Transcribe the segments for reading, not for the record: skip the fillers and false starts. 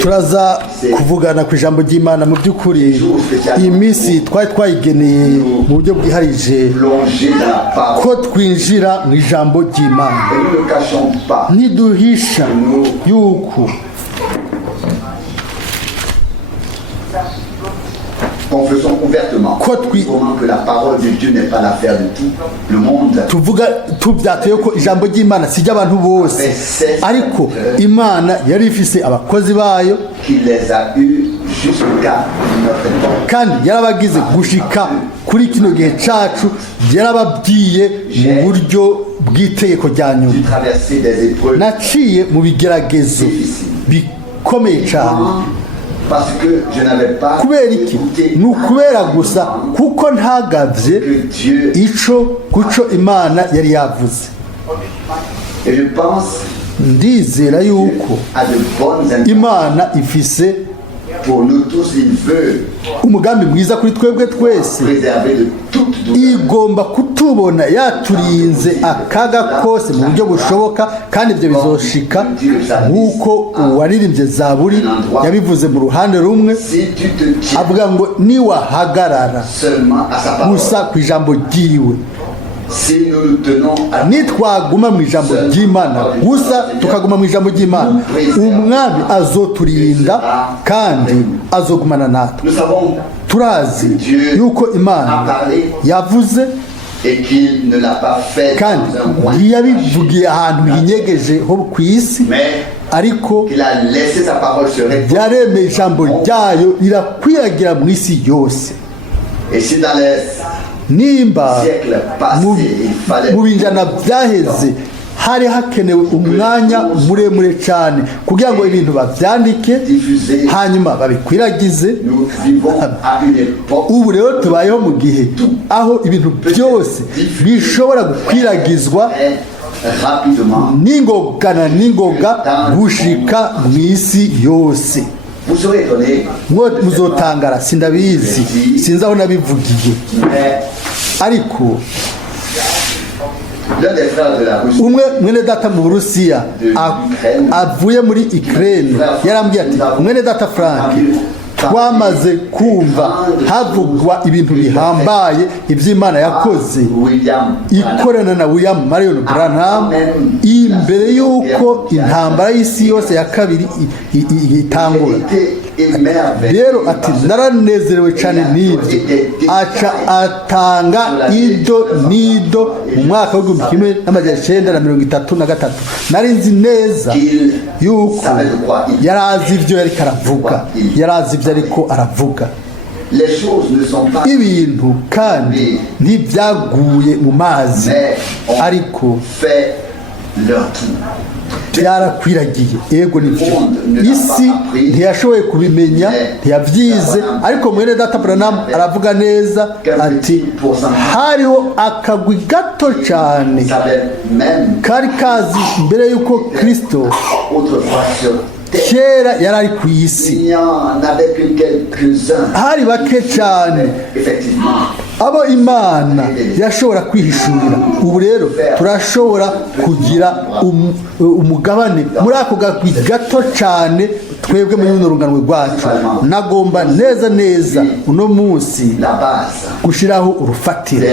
turaza kuvugana ku ijambo ry'Imana. Mu by'ukuri iyi minsi twari twayigeneye mu buryo bwiharije ko twinjira mu ijambo ry'Imana. Ntiduhisha yuko confessons ouvertement que la parole de Dieu n'est pas l'affaire de tout le monde. tuvuga tubyatuye ko ijambo ry'Imana sijya abantu bose, ariko Imana yari ifise abakozi bayo qui les a eus jusqu'à notre époque. kandi yarabagize gushika kuri kino gihe cacu, yarababwiye mu buryo bw'itegeko rya nyuma. Naciye mu bigeragezo bikomeye cyane. Kubera iki? Ni ukubera gusa kuko ntagavye kuco Imana yari yavuze. Ndizera yuko Imana ifise umugambi mwiza kuri twebwe twese, igomba kutubona yaturinze akaga kose mu buryo bushoboka, kandi ibyo bizoshika nk'uko uwaririmbye Zaburi yabivuze mu ruhande rumwe, avuga ngo niwahagarara gusa ku ijambo ryiwe. Nitwaguma mu ijambo ry'Imana gusa, tukaguma mu ijambo ry'Imana, umwami azoturinda kandi azogumana natwe. Turazi yuko Imana yavuze kandi ntiyabivugiye ahantu hinyegeje ho ku isi, ariko yaremeye ijambo ryayo rirakwiragira mu isi yose. Nimba mu binjana byaheze hari hakenewe umwanya muremure cyane kugira ngo ibintu babyandike hanyuma babikwiragize, ubu rero tubayeho mu gihe aho ibintu byose bishobora gukwiragizwa n'ingoga gushika mu isi yose. Muzotangara, sindabizi, sinzi aho nabivugiye, ariko umwe mwene data mu Burusiya avuye muri Ukraine yarambwiye ati, mwene data Frank, twamaze kumva havugwa ibintu bihambaye iby'Imana yakoze ikorana na William Marion Branham imbere y'uko intambara y'isi yose ya kabiri itangura. Rero ati naranezerewe cyane n'ibyo, aca atanga ido nido mu mwaka w'1933. Nari nzi neza yuko yarazi ibyo yari karavuga, yarazi ibyo ariko aravuga. Ibintu kandi ntibyaguye mu mazi, ariko byarakwiragiye. Ego nibyo, isi ntiyashoboye kubimenya, ntiyabyize, ariko mwene data Branham aravuga neza ati hariho akagwi gato cyane kari kazi mbere y'uko Kristo kera yari ari ku isi, hari bake cyane abo Imana yashobora kwihishurira. Ubu rero turashobora kugira umugabane muri ako gakwi gato cyane twebwe muri runo runganwe rwacu. Nagomba neza neza uno munsi gushiraho urufatiro,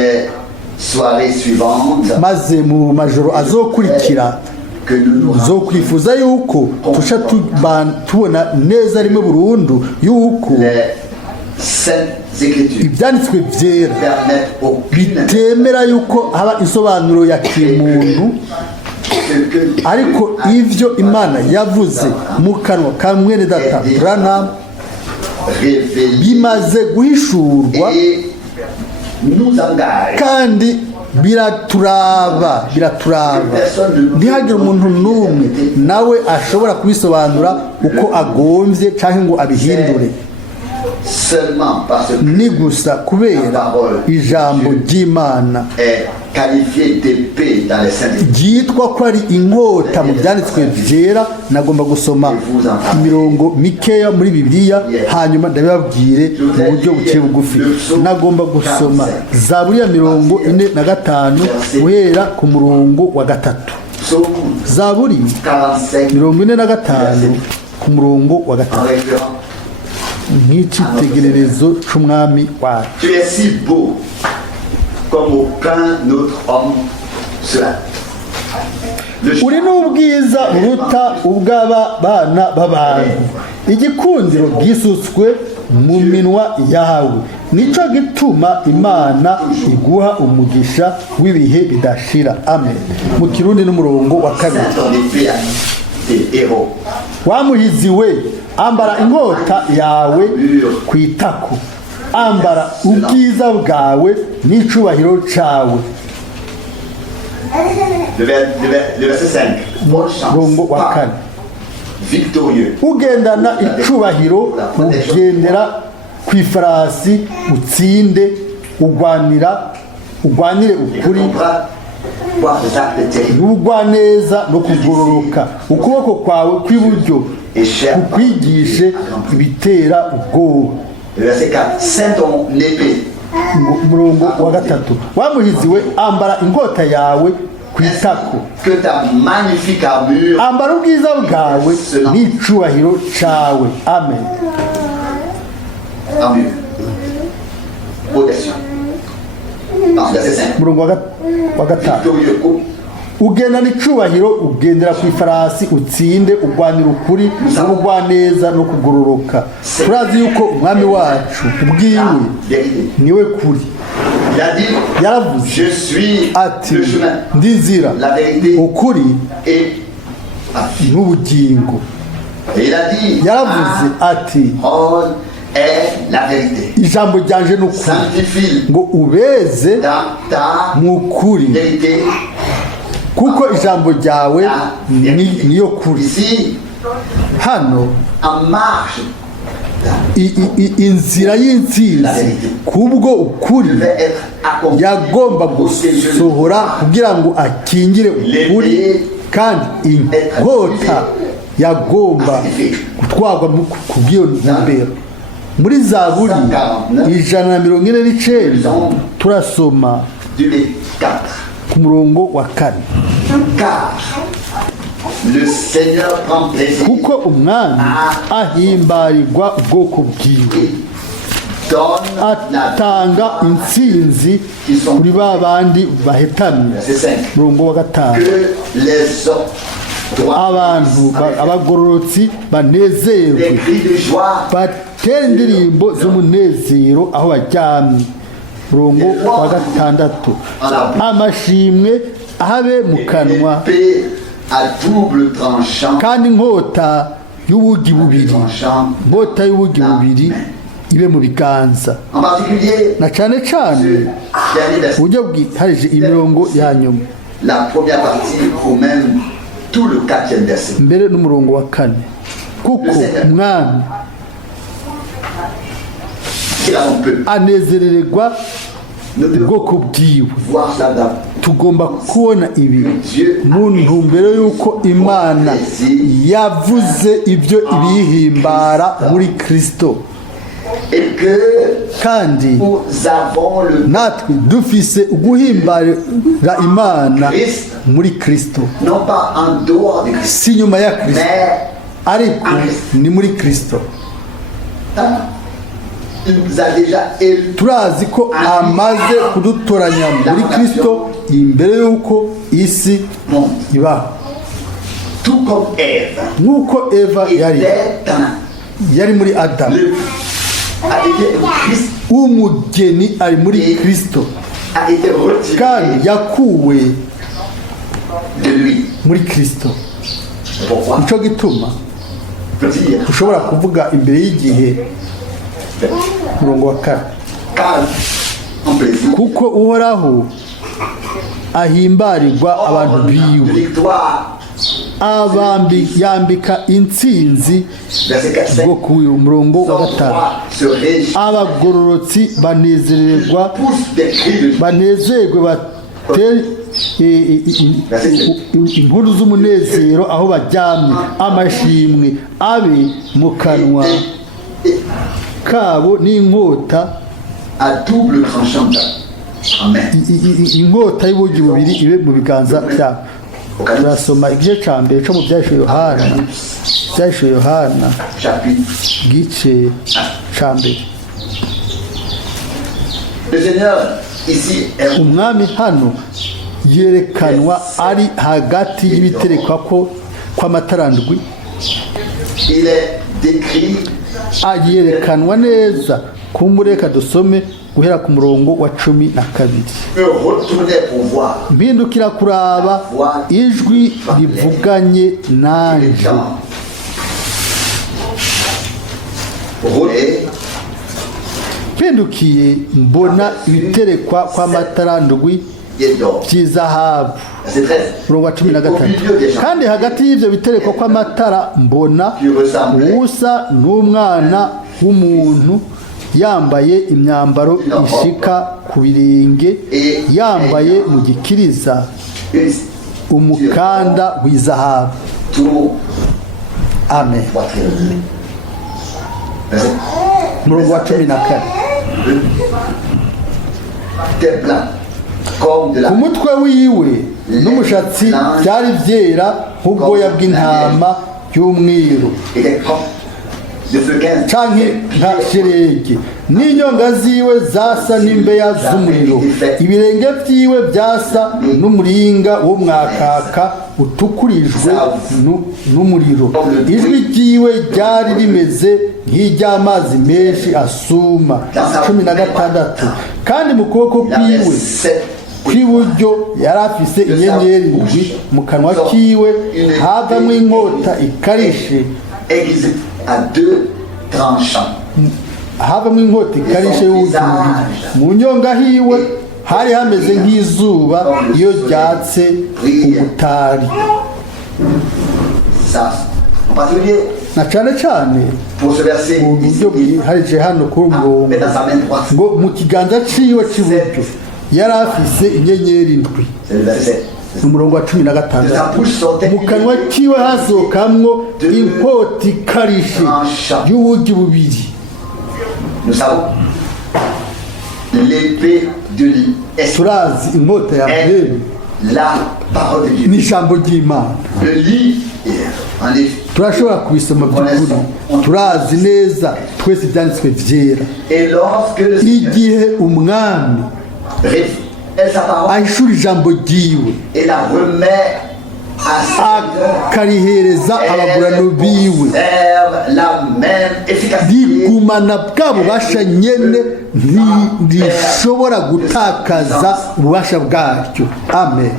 maze mu majoro azokurikira zo kwifuza yuko tusha tubona neza rimwe burundu yuko ibyanditswe byera bitemera yuko haba isobanuro ya kimuntu, ariko ivyo Imana yavuze mu kanwa ka mwene data Branham bimaze guhishurwa kandi biraturaba. Ntihagire umuntu n'umwe nawe ashobora kubisobanura uko agombye cyangwa ngo abihindure. Ni gusa kubera ijambo ry'Imana ryitwa ko ari inkota mu byanditswe byera. Nagomba gusoma imirongo mikeya muri Bibiliya, hanyuma ndabibabwire mu buryo buciye bugufi. Nagomba gusoma Zaburi ya 45 guhera ku murongo wa 3. Psaume zaburi 45, 45 ku murongo wa en gatatu référence. nk'icyitegererezo c'umwami wacu. Tu es si beau comme aucun autre homme sur la terre. Le uri n'ubwiza buruta ubw'aba bana b'abantu, igikundiro bwisutswe mu minwa yawe, nico gituma imana iguha umugisha w'ibihe bidashira. Amen. Mu kirundi n'umurongo wa kabiri. Saint ton épée des héros. Wamuhizi we, ambara inkota yawe ku itako, ambara ubwiza bwawe n'icubahiro cawe. Le verset 5. Bonne chance. Murongo wa Pas kane. victorieux. Ugendana icubahiro ugendera ku ifarasi, utsinde, urwanire Et ukuri voir des actes terribles. n'ubugwaneza no kugororoka, ukuboko kwawe kw'iburyo kukwigishe ibitera ubwoba. Le verset 4. Saint ton épée. Umurongo wa gatatu, wamuhiziwe ambara inkota yawe ku itako, Que ta magnifique armure. ambara ubwiza bwawe n'icubahiro cawe. Amen. Armure. Protection. Verset 5. Umurongo wa gatanu, Victorieux. ugendana icubahiro ugendera ku ifarasi, utsinde, urwanira ukuri n'ubugwaneza no kugororoka. Turazi yuko umwami wacu ubwiwe Vérité. niwe kuri. Il a dit, Yaravuze je suis ati le chemin, ndizira, la vérité ukuri et la vie. n'ubugingo. Et il a dit, Yaravuze ati ma parole est la vérité. ijambo ryanje ni ukuri, Sanctifie ngo ubeze dans ta mu kuri, vérité. kuko ijambo ryawe niyo kuri. Ici, Hano en marche, inzira y'intsinzi kubwo ukuri devait être accomplie. yagomba gusohora kugira ngo akingire ukuri, kandi inkota yagomba gutwarwa ku bw'iyo ntumbero. Muri zaburi 149 turasoma Du 4. ku murongo wa kane, Car le Seigneur prend plaisir kuko umwami ahimbarirwa ubwoko bwiwe, et donne la atanga intsinzi kuri ba bandi bahetamye. Verset 5. Murongo wa gatanu, Que les hommes abantu abagororotsi banezerwe, des cris de joie, batera indirimbo z'umunezero aho baryamye. Murongo wa gatandatu, amashimwe abe mu kanwa, épée à double tranchant, kandi inkota y'ubugi bubiri, tranchant, inkota y'ubugi bubiri ibe mu biganza. en particulier Na cane cane dernier verset, uburyo bwiharije imirongo ya nyuma, la première partie ou même tout le 4e verset. mbere n'umurongo wa kane, kuko umwami Si là on peut, anezerererwa nous devons ubwoko bwiwe. voir ça dans Tugomba kubona ibi mu ntumbero y'uko Imana yavuze ibyo ibihimbara muri Kristo, et que kandi nous avons le natwe dufise uguhimbarira Imana muri Kristo, non pas en dehors de Christ, si nyuma ya Kristo, mais ariko ni muri Kristo. il nous a déjà élus. Turazi ko amaze kudutoranya muri Kristo imbere y'uko isi ibaho, Tout comme Ève nk'uko Eva yari muri Adamu. a été Christ, Umugeni ari muri Kristo, a été retiré kandi yakuwe de lui. muri Kristo. Pourquoi? Nico gituma Dire, ushobora kuvuga imbere y'igihe, murongo wa kane, car en plaisir, kuko uhoraho ahimbarirwa abantu biwe, victoire, yambika intsinzi verset 4, bwo kuyu. Umurongo wa gatanu, se réjouit, abagororotsi banezererwa, pousse des cris de joie. banezerwe batere inkuru z'umunezero aho baryamye, amashimwe abe mu kanwa kabo n'inkota, À double tranchant. Amen. inkota y'ubugi bubiri ibe mu biganza byabo. turasoma igice cya mbere cyo mu byahishuwe Yohana, byahishuwe Yohana igice cya mbere. Umwami hano yerekanwa ari hagati y'ibiterekwa kw'amatara ndwi, yerekanwa neza. Kumureka dusome guhera ku murongo wa 12. Mpindukira kuraba ijwi rivuganye nanje, mpindukiye mbona ibiterekwa kw'amatara ndwi by'izahabu. Murongo wa 13. Kandi hagati y'ibyo biterekwa kw'amatara mbona usa n'umwana w'umuntu yambaye imyambaro ishika ku birenge, yambaye mu gikiriza umukanda w'izahabu. Amen. Murongo wa 14. Ku mutwe wiwe n'umushatsi byari byera nk'ubwoya bw'intama y'umweru canke nka sheregi, n'inyonga ziwe zasa n'imbeya z'umuriro, ibirenge vyiwe byasa n'umuringa wo mwakaka utukurijwe n'umuriro, ijwi ryiwe ryari rimeze nk'iry'amazi menshi asuma. 16. Kandi mu kuboko kwiwe kw'iburyo yari afise inyenyeri ndwi, mu kanwa kiwe havamwo inkota ikarishe, havamwo inkota ikarishe y'ubugingo. Mu nyonga hiwe hari hameze nk'izuba iyo ryatse umutari. Na cane cane mu buryo bwiharije hano kuri umurongo ngo mu kiganza ciwe c'iburyo yari afise inyenyeri ndwi. Umurongo wa 16. Mu kanwa kiwe hasohokamwo inkota ikarishe y'ubugi bubiri. Turazi inkota ya mbere ni ijambo ry'Imana. Turashobora kubisoma by'ukuri, turazi neza twese ibyanditswe vyera. Igihe umwami ahishura ijambo ryiwe akarihereza abagurano biwe, rigumana bwa bubasha nyene, ntirishobora gutakaza ububasha bwaryo. Amen.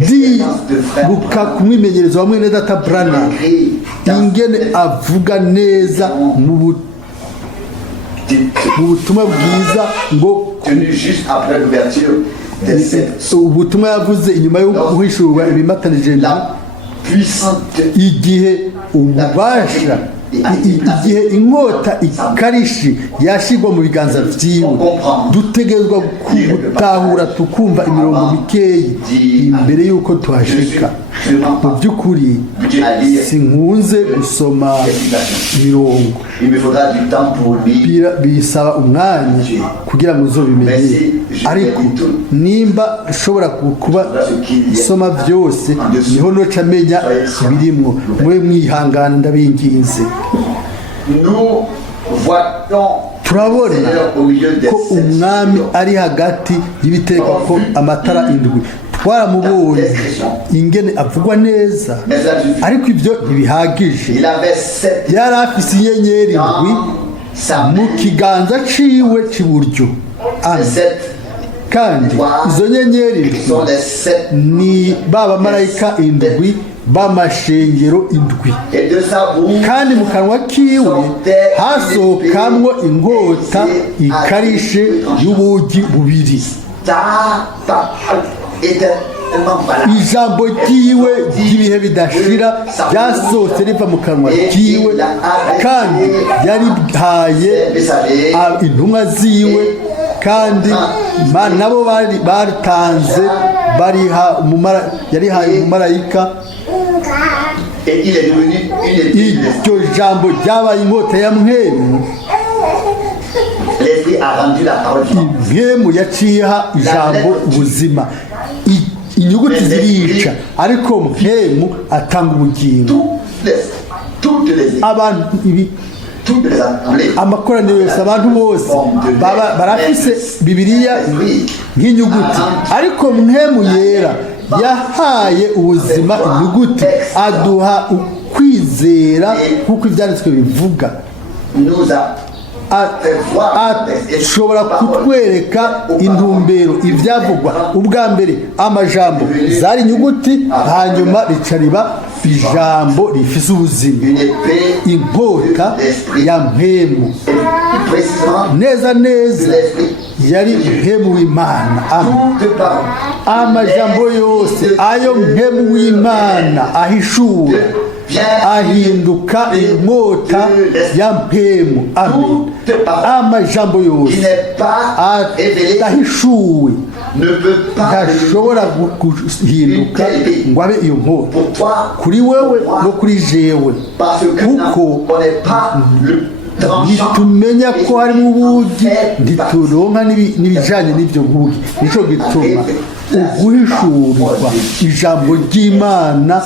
Ndibuka kumwimenyerezo wa mwene data Branham ingene avuga neza mu butumwa bwiza ngo ubutumwa yavuze inyuma yo guhishurwa ibimatanije igihe ububasha, igihe inkota ikarishi yashigwa mu biganza vyiwe, dutegerezwa gutahura tukumva imirongo mikeyi imbere yuko tuhashika. Mu by'ukuri sinkunze gusoma imirongo, bisaba umwanya kugira ngo uzobimenye, ariko nimba ushobora kuba soma byose niho noca menya ibirimwo. Mwe mwihangana ndabinginze. Turabona ko umwami ari hagati y'ibiterekwa ko amatara indwi. Twaramubonye ingene avugwa neza, ariko ibyo ntibihagije. Yari afise inyenyeri ndwi mu kiganza ciwe c'iburyo. Kandi izo nyenyeri ni bamarayika indwi b'amashengero indwi. Kandi mu kanwa kiwe hasohokamwo inkota ikarishe y'ubugi bubiri. Ijambo ryiwe ry'ibihe bidashira ryasohotse riva mu kanwa kiwe, kandi yarihaye intumwa ziwe, kandi nabo baritanze, yarihaye umumarayika. Iryo jambo ryabaye inkota ya mwemu. Mwemu yaciyeha ijambo ubuzima. inyuguti zirica ariko mpemu atanga ubugingo. Abantu amakoraniro yose abantu bose barafise Bibiliya nk'inyuguti ariko mpemu yera yahaye ubuzima inyuguti aduha ukwizera nk'uko ibyanditswe bivuga. Ashobora kutwereka intumbero ibyavugwa. Ubwa mbere amajambo zari inyuguti hanyuma rica riba ijambo rifise ubuzima, inkota ya mpemu neza neza yari mpemu w'Imana. Amajambo yose ayo mpemu w'Imana ahishura ahinduka inkota ya mpemu. Amen. Amajambo yose adahishuwe ntashobora guhinduka ngo abe iyo nkota kuri wewe no kuri jewe, kuko ntitumenya ko harimo ubugi, ntituronka n'ibijanye n'ibyo bugi. Nico gituma uguhishurirwa ijambo ry'Imana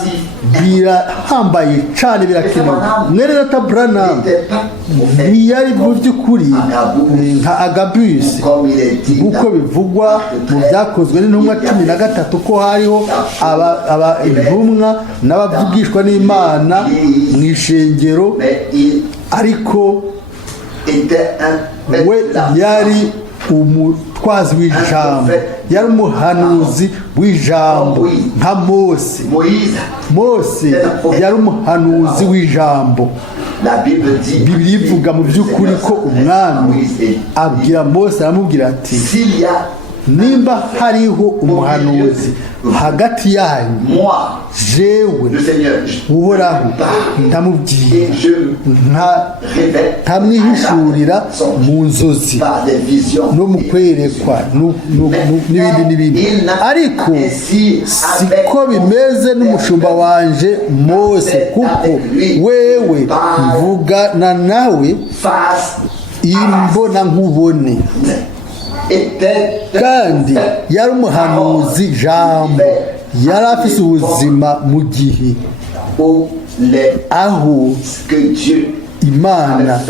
birahambaye cyane, birakenewe. Mwene Data Branham ntiyari mu by'ukuri nka Agabus nk'uko bivugwa mu byakozwe n'intumwa 13 ko hariho intumwa n'abavugishwa n'Imana mu ishengero, ariko we yari umutwazi w'ijambo, yari umuhanuzi w'ijambo nka Mose yari umuhanuzi w'ijambo. Bibiliya ivuga mu by'ukuri ko umwami abwira Mose, aramubwira ati nimba hariho umuhanuzi hagati yanyu, jewe uhoraho ndamubwira ntamwihishurira mu nzozi no mu kwerekwa n'ibindi. Ariko siko bimeze n'umushumba wanje Mose, kuko wewe mvugana nawe imbona nkubone. Kandi yari umuhanuzi jambo, yari afise ubuzima mu gihe aho Imana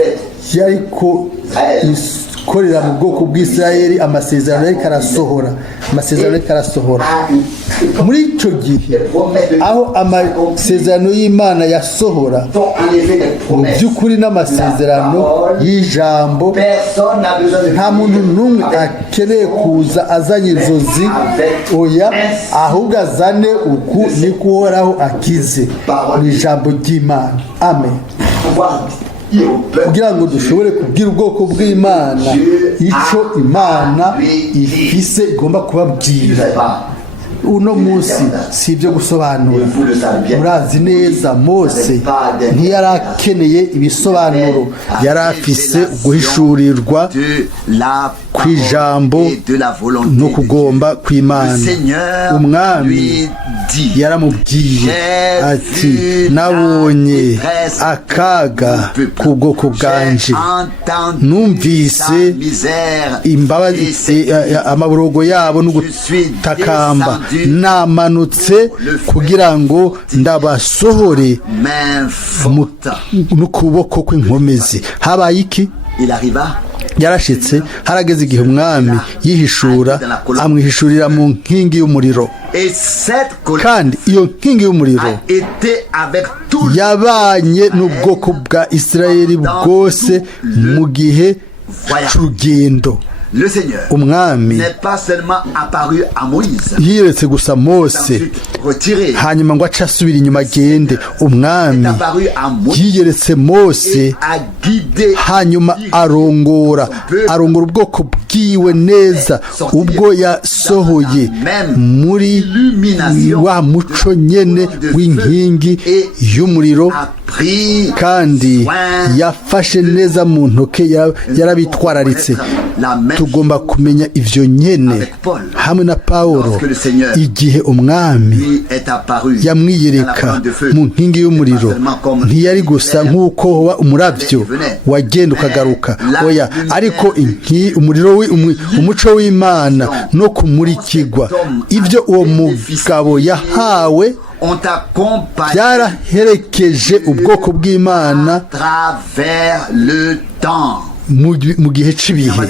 yariko ikorera mu bwoko bw'Isirayeli, amasezerano yariko arasohora. Muri icyo gihe aho amasezerano y'Imana yasohora, mu by'ukuri n'amasezerano y'ijambo, nta muntu n'umwe akeneye kuza azanye inzozi, oya, ahubwo azane uku niko uhoraho akize mu ijambo ry'Imana. Amen. Kugira ngo dushobore kubwira ubwoko bw'Imana icyo Imana ifise igomba kubabwira. Uno munsi si ibyo gusobanura. Murazi neza Mose ntiyari akeneye ibisobanuro, yari afise guhishurirwa kw'ijambo no kugomba kw'Imana. Umwami yaramubwiye ati nabonye akaga ku bwoko bwanje, numvise imbabazi amaborogo yabo no gutakamba, namanutse kugira ngo ndabasohore mu kuboko kw'inkomezi. Habaye iki? Yarashitse, harageze igihe umwami yihishura, amwihishurira mu nkingi y'umuriro, kandi iyo nkingi y'umuriro yabanye n'ubwoko bwa Isirayeli bwose mu gihe c'urugendo. Umwami yiretse gusa Mose hanyuma ngo aca asubira inyuma agende. Umwami yiyeretse Mose hanyuma arongora ubwoko bwiwe neza, ubwo yasohoye muri wa muco nyene w'inkingi y'umuriro, kandi yafashe neza mu ntoke yarabitwararitse. Tugomba kumenya ivyo nyene hamwe na Pawulo igihe umwami yamwiyereka mu nkingi y'umuriro. Ntiyari gusa nk'uko hoba umuravyo wagenda ukagaruka, oya, ariko umuriro umuco w'Imana no kumurikirwa. Ivyo uwo mugabo yahawe byaraherekeje ubwoko bw'Imana mu gihe cy'ibihe.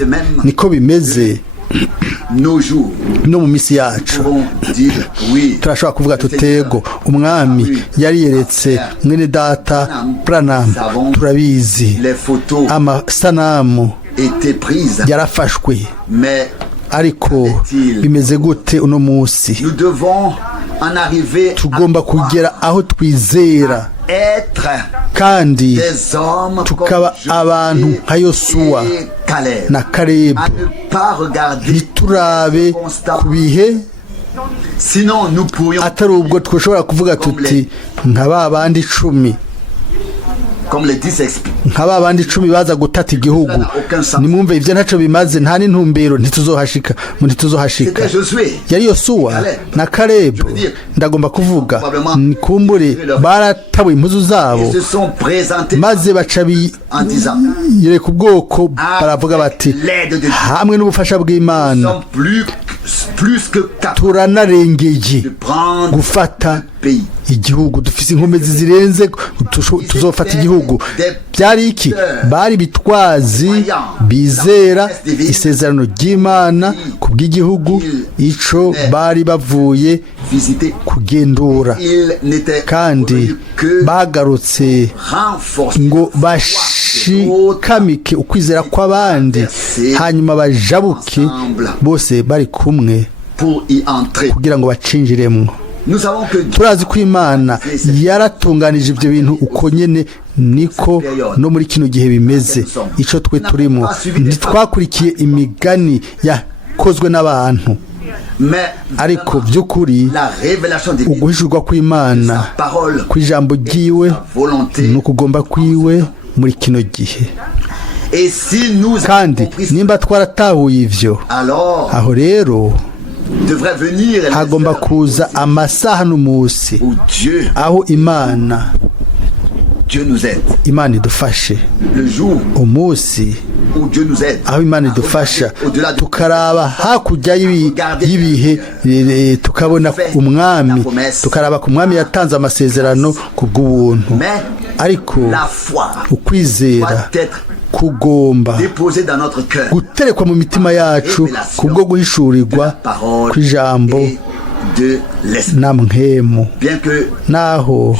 Niko bimeze no mu misi yacu. Turashobora kuvuga tutego umwami yariyeretse mwene data Branham, turabizi amasanamu yarafashwe, ariko bimeze gute uno munsi? Tugomba kugera aho twizera kandi tukaba abantu nka Yosuwa na Kalebu, ntiturabe ku bihe, atari ubwo twashobora kuvuga tuti nka ba bandi 10 nka ba bandi 10 baza gutata igihugu. Nimwumve ivyo ntaco bimaze, nta n'intumbero, ntituzohashika. Yari Yosuwa na Kalebu. Ndagomba kuvuga nikumbure baratawe impuzu zabo maze baca yereka ubwoko, baravuga bati hamwe n'ubufasha bw'Imana turanarengeye gufata igihugu. Dufise inkomezi zirenze, tuzofata igihugu. Byari iki? Bari bitwazi bizera isezerano ry'Imana ku bw'igihugu ico bari bavuye kugendura, kandi bagarutse ngo bashikamike ukwizera kw'abandi, hanyuma bajabuke bose bari kumwe kugira ngo bacinjiremwo. Turazi ko Imana yaratunganije ibyo bintu uko nyene, niko no muri kino gihe bimeze. Ico twe turimo, ntitwakurikiye imigani yakozwe n'abantu, ariko by'ukuri uguhishurwa kw'Imana kw'ijambo ryiwe n'ukugomba kwiwe muri kino gihe. Kandi nimba twaratahuye ivyo, aho rero hagomba kuza amasaha n'umunsi aho Imana idufashe, umunsi aho Imana idufasha tukaraba hakurya y'ibihe, tukabona umwami, tukaraba ku mwami yatanze amasezerano ku bw'ubuntu. Ariko ukwizera kugomba guterekwa mu mitima yacu kubwo guhishurirwa kw'ijambo na mpwemu. Naho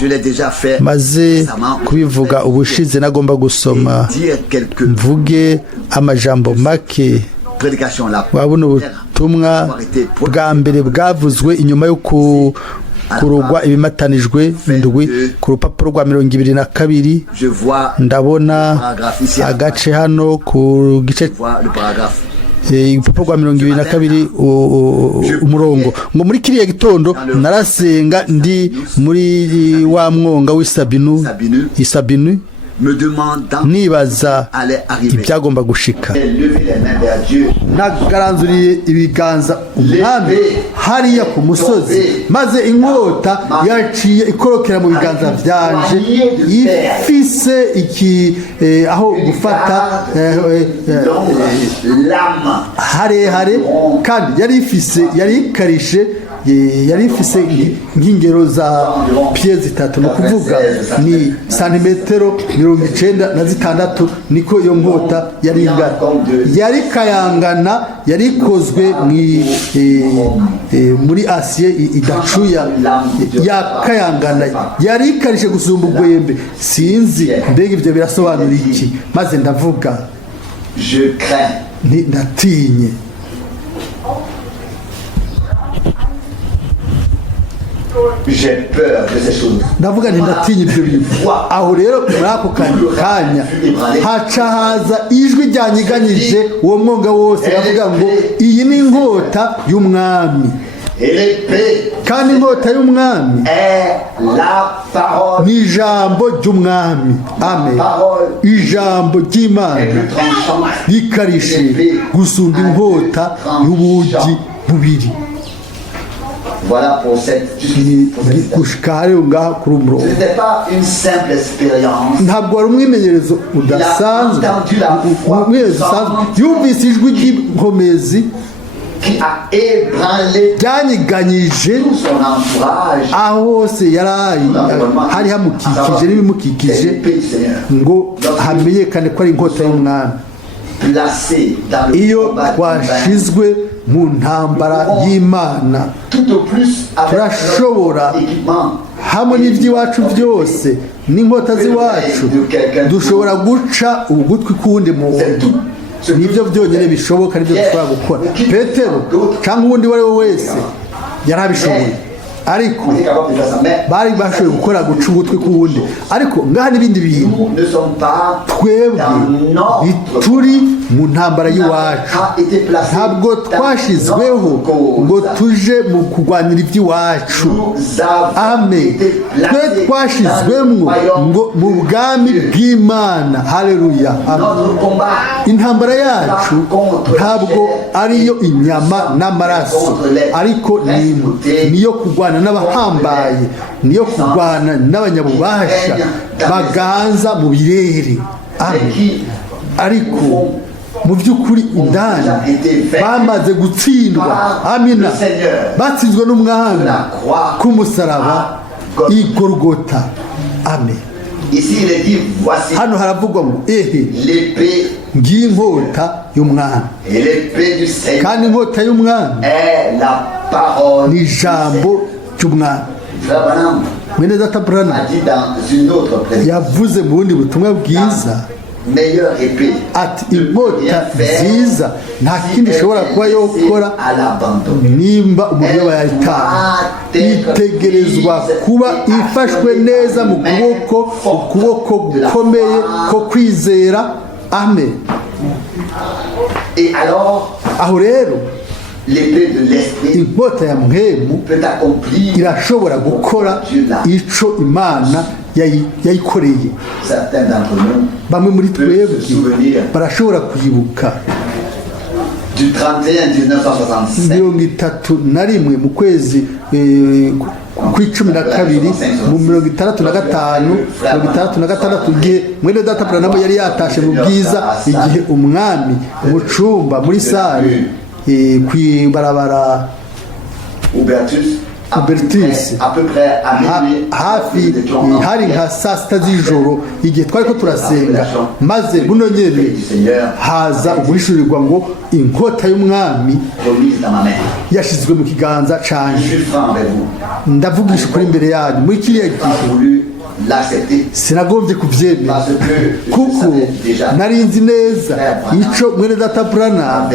maze kubivuga ubushize, nagomba gusoma mvuge amajambo make. Wabona ubutumwa bwa mbere bwavuzwe inyuma yo kurugwa ibimatanijwe indwi ku rupapuro rwa 22. Ndabona agace hano ku gice urupapuro rwa 22 umurongo ngo muri kiriya gitondo narasenga ndi muri wa mwonga w'Isabinu nibaza ibyagomba gushika. Nagaranzuriye ibiganza umwami hariya ku musozi, maze inkota yaciye ikorokera mu biganza byanje, ifise iki aho gufata harehare, kandi yari ikarishe, yari ifise nk'ingero za piye 3, no kuvuga ni santimetero 96. Niko iyo nkota yari ingana, yari kayangana, yari ikozwe muri Asiya idacuya, yakayangana, yari ikarishe gusumba ubwembe. Sinzi mbega ibyo birasobanura iki? Maze ndavuga ndatinye. Ndavuga nti ndatinya ibyo bintu. Aho rero muri ako kanya haca haza ijwi ryanyiganyije uwo mwonga wose, avuga ngo iyi ni inkota y'umwami. Et l'épée kandi inkota y'umwami est la parole. ni ijambo ry'umwami amen ijambo ry'imana Est plus tranchante. rikarishe gusumba inkota y'ubugi bubiri Voilà pour cette gushika rero ngaha kuri umurongo Ce n'était pas une simple expérience. ntabwo wari umwimenyerezo udasanzwe umwimenyerezo usanzwe yumvise ijwi ry'inkomezi Qui a ébranlé ryanyiganyije tout son entourage. aho hose yari hari hamukikije n'ibimukikije C'est l'épée du Seigneur. ngo hamenyekane ko ari inkota y'umwami Placé dans le iyo combat divin. twashizwe mu ntambara y'imana Tout au plus avec turashobora notre équipement. hamwe n'iby'iwacu byose n'inkota z'iwacu dushobora guca ugutwi k'uwundi muntu nibyo byonyine bishoboka nibyo dushobora gukora petero cyangwa uwundi uwo ari we wese yari abishoboye ariko On est capable de faire ça. Mais bari bashoboye gukora guca ugutwi k'uwundi ariko ngaha n'ibindi bintu nous ne sommes pas twebwe dans notre ntituri mu ntambara y'iwacu a été placé ntabwo twashyizweho ngo tuje mu kurwanira iby'iwacu amen twe twashyizwemo ngo mu bwami bw'imana haleluya notre combat intambara yacu ntabwo ariyo inyama n'amaraso ariko niyo kurwana n'abahambaye niyo kurwana n'abanyabubasha baganza mu birere amen ariko mu by'ukuri indani bamaze gutsindwa amina batsinzwe n'umwami k'umusaraba i Golgotha amen Ici il est dit voici hano haravugwa ngo ehe l'épée ngiyi inkota y'umwami et l'épée du Seigneur kandi inkota y'umwami est la parole ni du ijambo ry'umwami Frère Branham mwene data Branham a dit dans une autre prédication yavuze mu bundi butumwa bwiza meilleure épée ati inkota nziza nta kindi ishobora kuba yo gukora à l'abandon. nimba umuriro bayayitanga itegerezwa kuba ifashwe neza mu kuboko gukomeye ko kwizera amen Et alors aho rero l'épée de l'esprit inkota ya mpemu peut accomplir irashobora gukora ico imana yayikoreye certains d'entre nous bamwe muri twebwe barashobora kuyibuka du 31 1965 mu kwezi kw'icumi na kabiri mu 1965 igihe mwene data Branham yari yatashe mu bwiza igihe umwami mu cumba muri sare kw'ibarabara Hubertus hafi hari nka saa sita z'ijoro igihe twari ko turasenga maze buno nyene haza uguhishurirwa ngo inkota y'umwami yashizwe mu kiganza canje ndavugisha ukuri imbere yanyu muri kiriya gihe sinagombye kubyemera kuko nari nzi neza ico mwene data Branham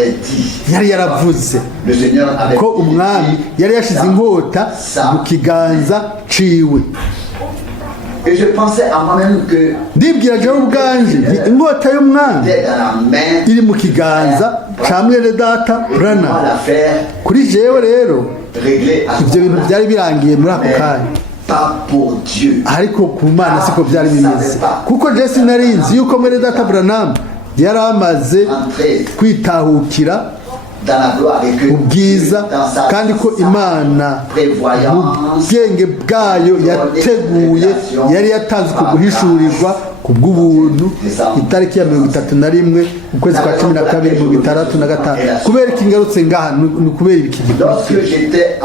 yari yaravuze ko umwami yari yashize inkota mu kiganza ciwe ndibwira jewe ubwanje inkota y'umwami iri mu kiganza ca mwene data Branham kuri jewe rero ibyo bintu byari birangiye muri ako kanya ariko ku Mana siko byari bimeze kuko Jesse nari nzi yuko mwene data Branham yari amaze kwitahukira ubwiza kandi ko Imana mu bwenge bwayo yateguye yari yatanze ku guhishurirwa ku bw'ubuntu itariki ya 31 ukwezi kwa 12 mu 1965 kubera ko ingarutse ngaha ni kubera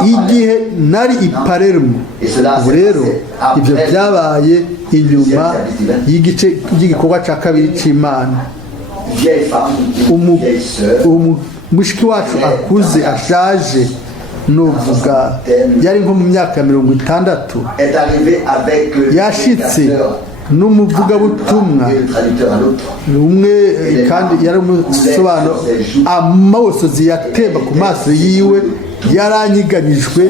igihe nari i Palermo ubu rero ibyo byabaye inyuma y'igikorwa cya kabiri cy'Imana mushiki wacu akuze ashaje nuvuga yari nko mu myaka ya 60 yashitse n'umuvugabutumwa umwe kandi yari umusobanuro amasozi yatemba ku maso yiwe yaranyiganyijwe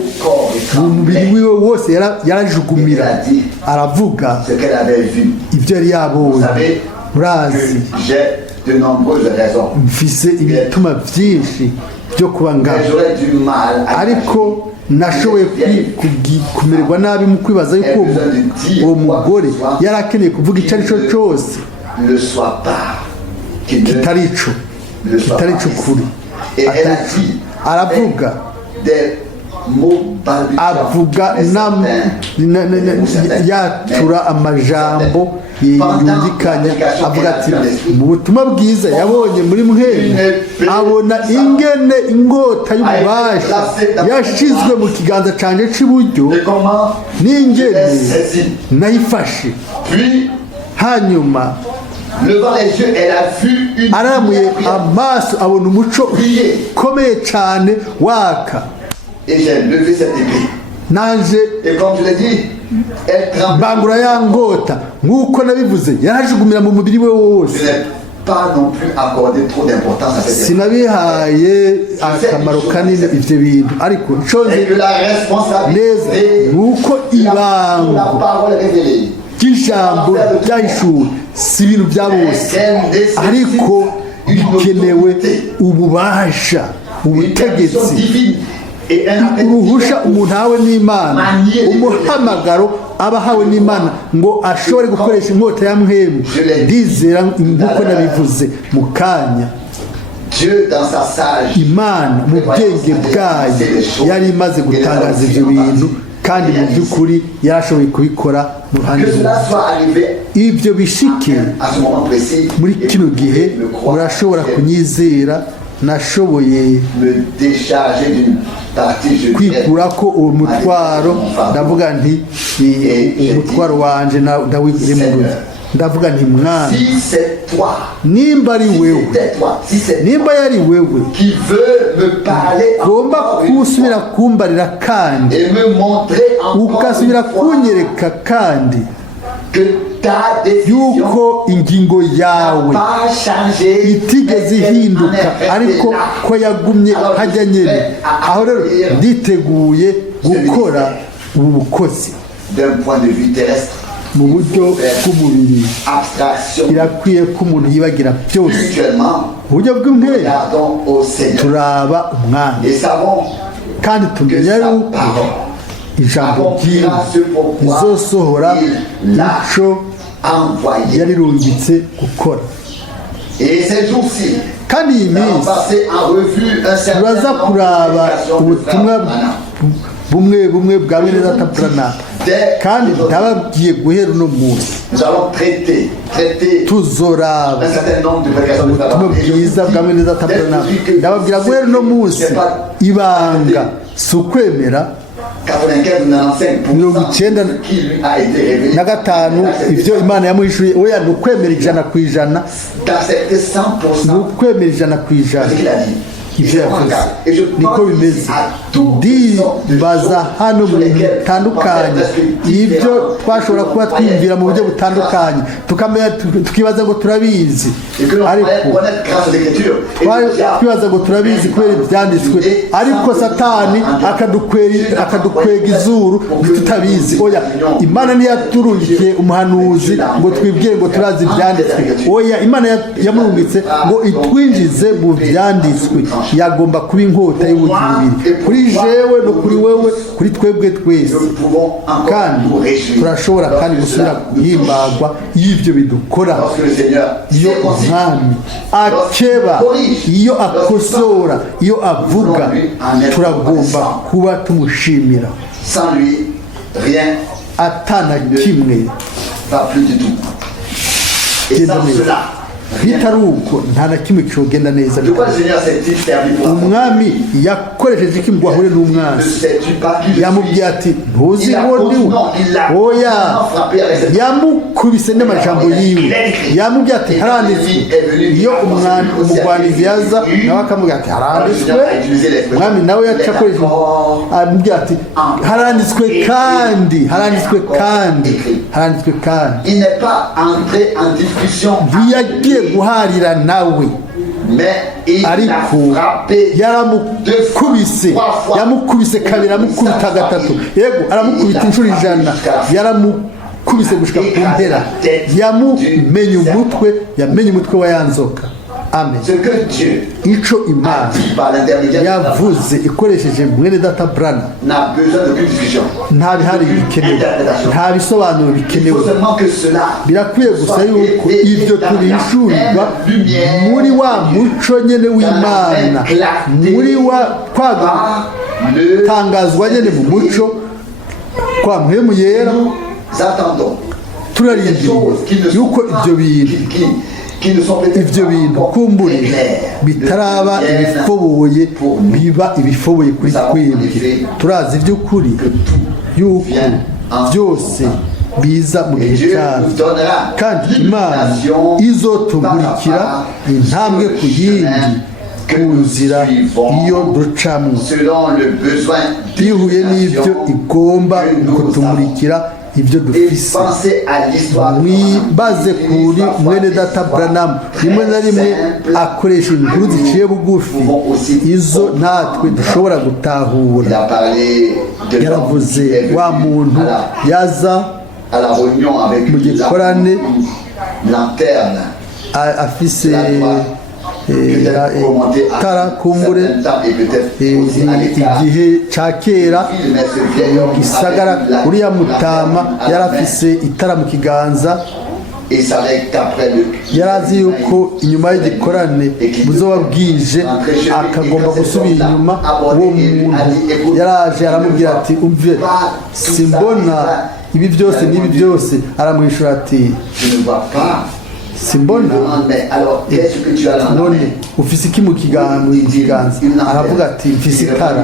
mu mubiri wiwe wose yarajugumira aravuga ibyo yari yabonye murazi mfise ibituma byinshi byo kuba ngabo ariko nashoboye kumererwa nabi mu kwibaza yuko uwo mugore yari akeneye kuvuga icyo ari cyo cyose kitari icukuri. Aravuga avuga yatura amajambo yumvikanya, avuga ati mu butumwa bwiza yabonye muri mwene, abona ingene inkota y'ububasha yashizwe mu kiganza canje cy'iburyo n'ingene nayifashe. Hanyuma aramuye amaso abona umuco ukomeye cyane waka, nanje mbangura ya ngota nk'uko nabivuze yarajugumira mu mubiri we wose. Sinabihaye akamaro kanini ivyo bintu, ariko ncoze neza nuko ibango ry'ijambo ryahishuwe si ibintu bya bose, ariko bikenewe ububasha, ubutegetsi, uruhusha umuntu ahawe n'Imana, umuhamagaro aba ahawe n'Imana ngo ashobore gukoresha inkota ya mwemu. Ndizera nk'uko nabivuze mu kanya, Imana mu bwenge bwayo yari imaze gutangaza ibyo bintu, kandi mu by'ukuri yarashoboye kubikora mu ruhande rwe. Ibyo bishike muri kino gihe murashobora kunyizera, nashoboye kwikura ko uwo mutwaro, ndavuga nti umutwaro wanje ndawigire mu rugo, ndavuga nti Mwami, nimba ari wewe, nimba yari wewe ugomba kusubira kumbarira kandi ukasubira kunyereka kandi yuko ingingo yawe itigeze ihinduka, ariko ko yagumye hajya nyene. Aho rero nditeguye gukora ubu bukozi mu buryo bw'umubiri. Birakwiye ko umuntu yibagira byose. Uburyo bw'umwere turaba Umwami, kandi tumenya yuko ijambo ryiwe rizosohora ico yarirungitse gukora. Kandi iyi minsi turaza kuraba ubutumwa bumwe bumwe bwa bene data Branham, kandi ndababwiye guhera uno munsi tuzoraba ubutumwa bwiza bwa bene data Branham. Ndababwira guhera uno munsi ibanga si ukwemera 95 ibyo Imana yamuhishuye, oya ni ukwemera 100%, ni ukwemera 100%. Ibyo yakoze niko bimeze. Ndibaza hano mu bintu bitandukanye, ibyo twashobora kuba twiyumvira mu buryo butandukanye, tukibaza ngo turabizi, ariko twibaza ngo turabizi kubera ibyanditswe, ariko Satani akadukwega izuru ntitutabizi. Oya, Imana ntiyaturungikiye umuhanuzi ngo twibwire ngo turazi ibyanditswe. Oya, Imana yamurungitse ngo itwinjize mu byanditswe. Yagomba kuba inkota y'ubugiribiri kuri jewe no kuri wewe, kuri twebwe twese, kandi turashobora kandi gusubira guhimbagwa y'ibyo bidukora. Iyo Umwami akeba, iyo akosora, iyo avuga, turagomba kuba tumushimira. Atana kimwe bitari uko nta na kimwe cyogenda neza. Umwami yakoresheje iki ngo ahure n'umwanzi? Yamubwiye ati ntuzi ngo ndiwe, oya, yamukubise n'amajambo yiwe. Yamubwiye ati haranditswe. Iyo umugwanizi yaza nawe akamubwira ati haranditswe, umwami nawe yacakoresheje, amubwiye ati haranditswe kandi, haranditswe kandi, haranditswe kandi. Ntiyagiye guharira nawe, ariko yaramukubise kabiri, aramukubita gatatu, yego aramukubita inshuro 100, yaramukubise gushika ku mpera. Yamenye umutwe wa yanzoka. amen. Ce que Dieu ico a imana dit par l'intermédiaire de yavuze ikoresheje mwene data Branham n'a besoin d'aucune discussion. nta bihari bikenewe, nta bisobanuro Il bikenewe. faut seulement que cela birakwiye gusa yuko ibyo turishurirwa muri wa muco nyene w'imana, muri wa kwatangazwa nyene mu muco kwa mpwemu yera. nous attendons turarindiriye yuko ibyo bintu qui ne sont peut-être ibyo pas bintu encore kumbure très clairs, bitaraba deviennent ibifoboye pour nous. biba ibifoboye kuri twebwe. turazi iby'ukuri yuko byose biza mu Et gihe Dieu cyabyo, nous donnera kandi imana l'illumination izotumurikira intambwe ku yindi ku nzira iyo ducamo selon le besoin bihuye n'ibyo d'illumination igomba que nous kutumurikira ibyo Et dufise. pensez à l'histoire mwibaze kuri mwene data Branham, rimwe na rimwe akoresha inkuru ziciye bugufi, izo natwe dushobora gutahura. Il a parlé de l'homme qui yaravuze est venu wa muntu yaza à la réunion avec mu gikorane lanterne afise itara kumbure igihe ca kera gisagara uriya mutama yarafise itara mu kiganza, yarazi yuko inyuma y'igikorane buzoba bwije akagomba gusubira inyuma. uwo muntu yaraje aramubwira ati umve simbona ibi byose n'ibi byose, aramwishura ati simbona. none ufise iki mu kiganza? aravuga ati mfise itara.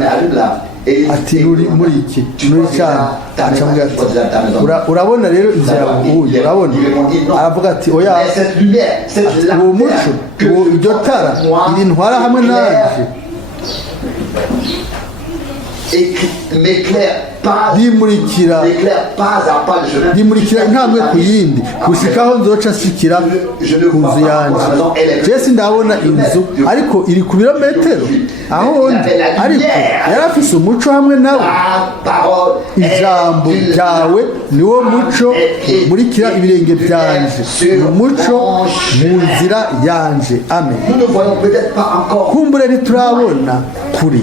ati nuri muri iki nuri cyane? acamubwira ati urabona rero inzira yavuye, urabona? aravuga ati oya, uwo muco iryo tara irintwara hamwe nanje, rimurikira intambwe ku yindi gushikaho nzoca nshikira ku nzu yanjye. jesi ndabona inzu ariko iri ku birometero aho ndi, ariko yari afise umuco hamwe nawe. ijambo ryawe niwo muco murikira ibirenge byanje, umuco mu nzira yanje. amen. kumbure ntiturabona kuri,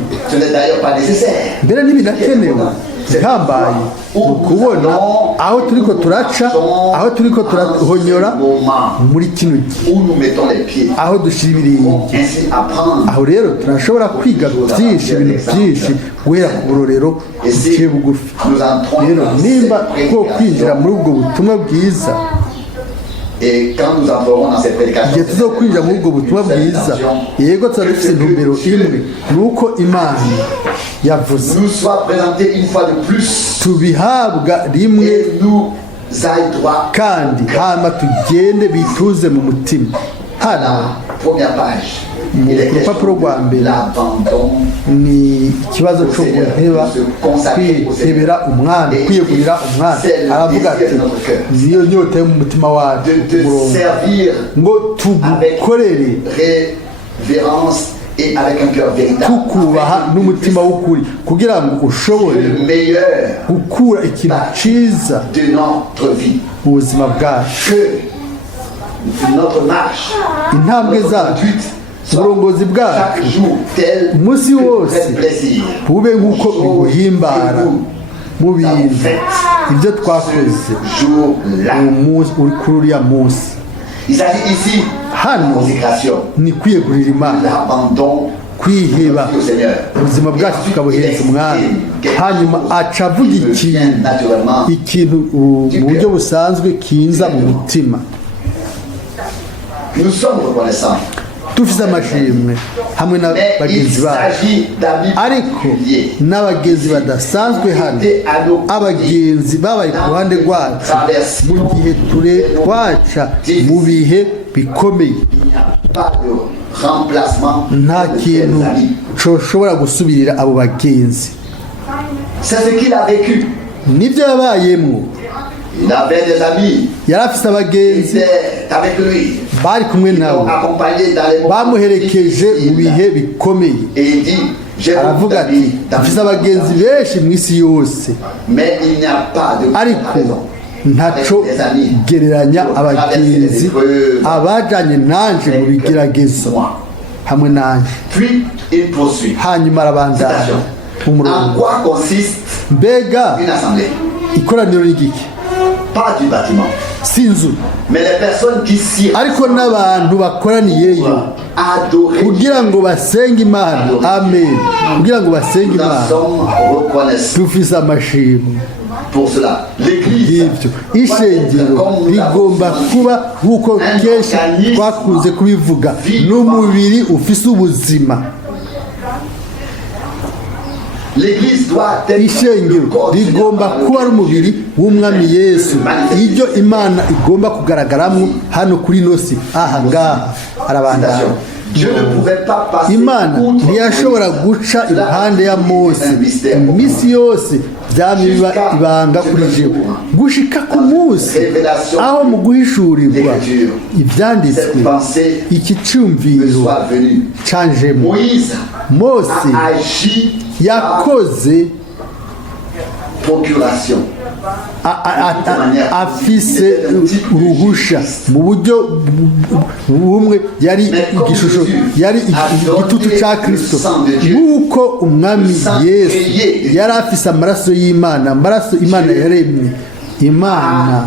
mbere ntibinakenewe ihambaye mu kubona aho turiko turaca, aho turiko turahonyora muri kino gihe, aho dushira ibirenge. aho rero turashobora kwiga byinshi, ibintu byinshi guhera ku burorero buciye bugufi. rero nimba two kwinjira muri ubwo butumwa bwiza, igihe tuzokwinjira muri ubwo butumwa bwiza, yego tuba dufite intumbero imwe, ni uko imana yavuze tubihabwa rimwe, kandi hama tugende bituze mu mutima. hano mu rupapuro rwa mbere ni ikibazo cyo guheba, kwihebera umwami, kwiyegurira umwami. aravuga ati niyo nyota yo mu mutima wacu, ngo tugukorere tukubaha n'umutima w'ukuri, kugira ngo ushobore gukura ikintu cyiza mu buzima bwacu. intambwe zacu, uburongozi bwacu umunsi wose bube nk'uko biguhimbara mu bintu ibyo twakoze uri kuri uriya munsi. hano ni kwiyegurira Imana, kwiheba ubuzima bwacu tukabuhereza umwami. hanyuma aca avuga ikintu mu buryo busanzwe kinza mu mutima. dufise amashimwe hamwe n'abagenzi bacu, ariko n'abagenzi badasanzwe hano, abagenzi babaye ku ruhande rwacu mu gihe twaca mu bihe bikomeye. nta kintu coshobora gusubirira abo bagenzi. nibyo yabayemo. yari afite abagenzi bari kumwe nawe, bamuherekeje mu bihe bikomeye. aravuga ati afite abagenzi benshi mu isi yose, ariko ntaco gereranya abagenzi abajanye nanje mu bigeragezo hamwe nanje. Puis il poursuit. Hanyuma arabandanya umurongo. En quoi consiste Mbega une assemblée? ikoraniro n'igiki? Pas du bâtiment, Si inzu, mais les personnes qui s'y ariko n'abantu bakoraniyeyo adorer. kugira ngo basenge Imana. Amen. Kugira ngo basenge Nous en Imana. sommes reconnaissants Dufise amashimwe pour cela. L'Église y'ibyo. Ishengero rigomba kuba nk'uko kenshi twakunze kubivuga, n'umubiri ufise ubuzima. L'Église doit être Ishengero rigomba kuba ari umubiri w'umwami Yesu, iryo Imana igomba kugaragaramwo hano kuri nosi. Aha ngaha arabandanya. Dieu ne pouvait pas passer Imana ntiyashobora guca iruhande ya Mose iminsi yose, byamye biba ibanga kuri jewe gushika ku munsi aho mu guhishurirwa ibyanditswe iki cyumviro canjemo. Mose yakoze procuration afise uruhusha mu buryo bumwe, yari igishusho, yari igitutu cya Kristo, nk'uko umwami Yesu yari afise amaraso y'Imana, amaraso Imana yaremye. Imana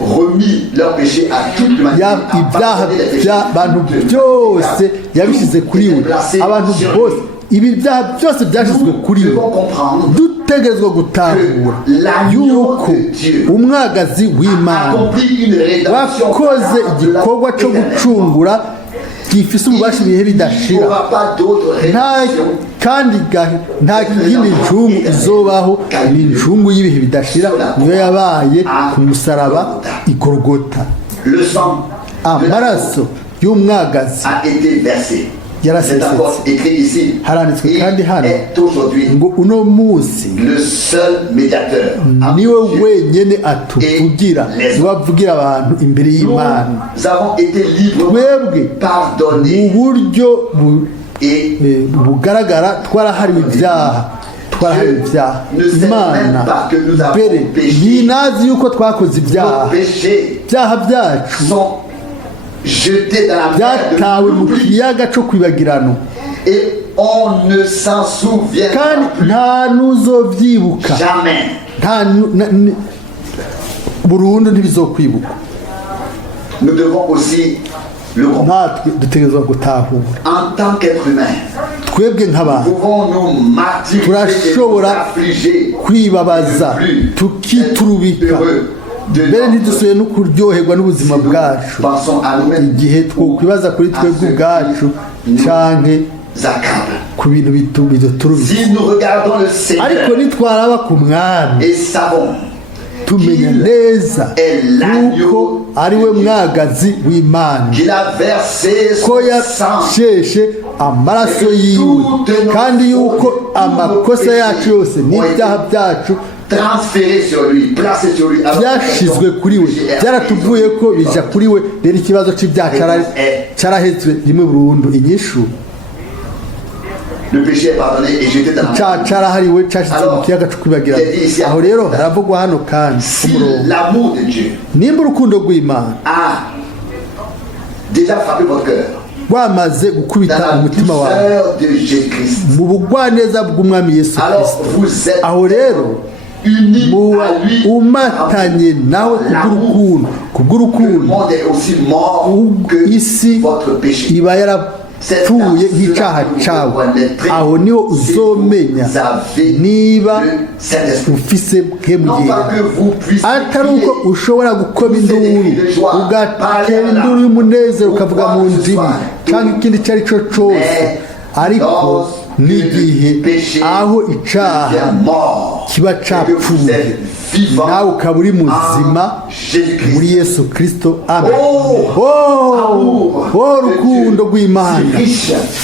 remis leur péché à toute l'humanité. ibyaha by'abantu byose yabishyize kuri we, abantu bose ibi byaha byose byashyizwe kuri we. Dutegerezwa gutahura yuko umwagazi w'Imana wakoze igikorwa cyo gucungura gifise ububasha ibihe bidashira, nta yindi ncungu izobaho, ni incungu y'ibihe bidashira, niyo yabaye ku musaraba i Golgota. Amaraso y'umwagazi yarasesetse. Haranditswe kandi hano ngo uno munsi niwe wenyene atuvugira, niwe avugira abantu imbere y'Imana. Twebwe mu buryo bugaragara twarahariwe ibyaha, Imana mbere ntinazi yuko twakoze ibyaha byacu byatawe mu kiyaga cyo kwibagirana, kandi nta n'uzovyibuka, burundu ntibizokwibuka. natwe dutegerezwa gutahura twebwe nk'abantu turashobora kwibabaza tukiturubika, mbere ntidusuye no kuryoherwa n'ubuzima bwacu igihe twokwibaza kuri twebwe ubwacu canke ku bintu biduturubika. Ariko nitwaraba ku mwami tumenya neza yuko ari we mwagazi w'Imana, ko yasheshe amaraso yiwe, kandi yuko amakosa yacu yose n'ibyaha byacu byashizwe kuri we, byaratuvuye ko bija kuri we. Rero ikibazo c'ibyaha carahetswe rimwe burundu. Inyishu carahariwe, cashitse mu kiyaga co kwibagirana. Aho rero haravugwa hano kandi umurongo, nimba urukundo rw'Imana rwamaze gukubita umutima wawe mu bugwaneza bw'umwami Yesu Kristo, aho rero muba umatanye nawe kubw'urukundo, isi iba yarapfuye nk'icyaha cyawe. Aho niho uzomenya niba ufise bwemugenda, atari uko ushobora gukoma induru ugatera induru y'umunezero ukavuga mu ndimi cyangwa ikindi icyo ari cyo cyose, ariko n'igihe aho icyaha kiba capfuye nawe ukaba uri muzima muri Yesu Kristo. Amen. Urukundo rw'Imana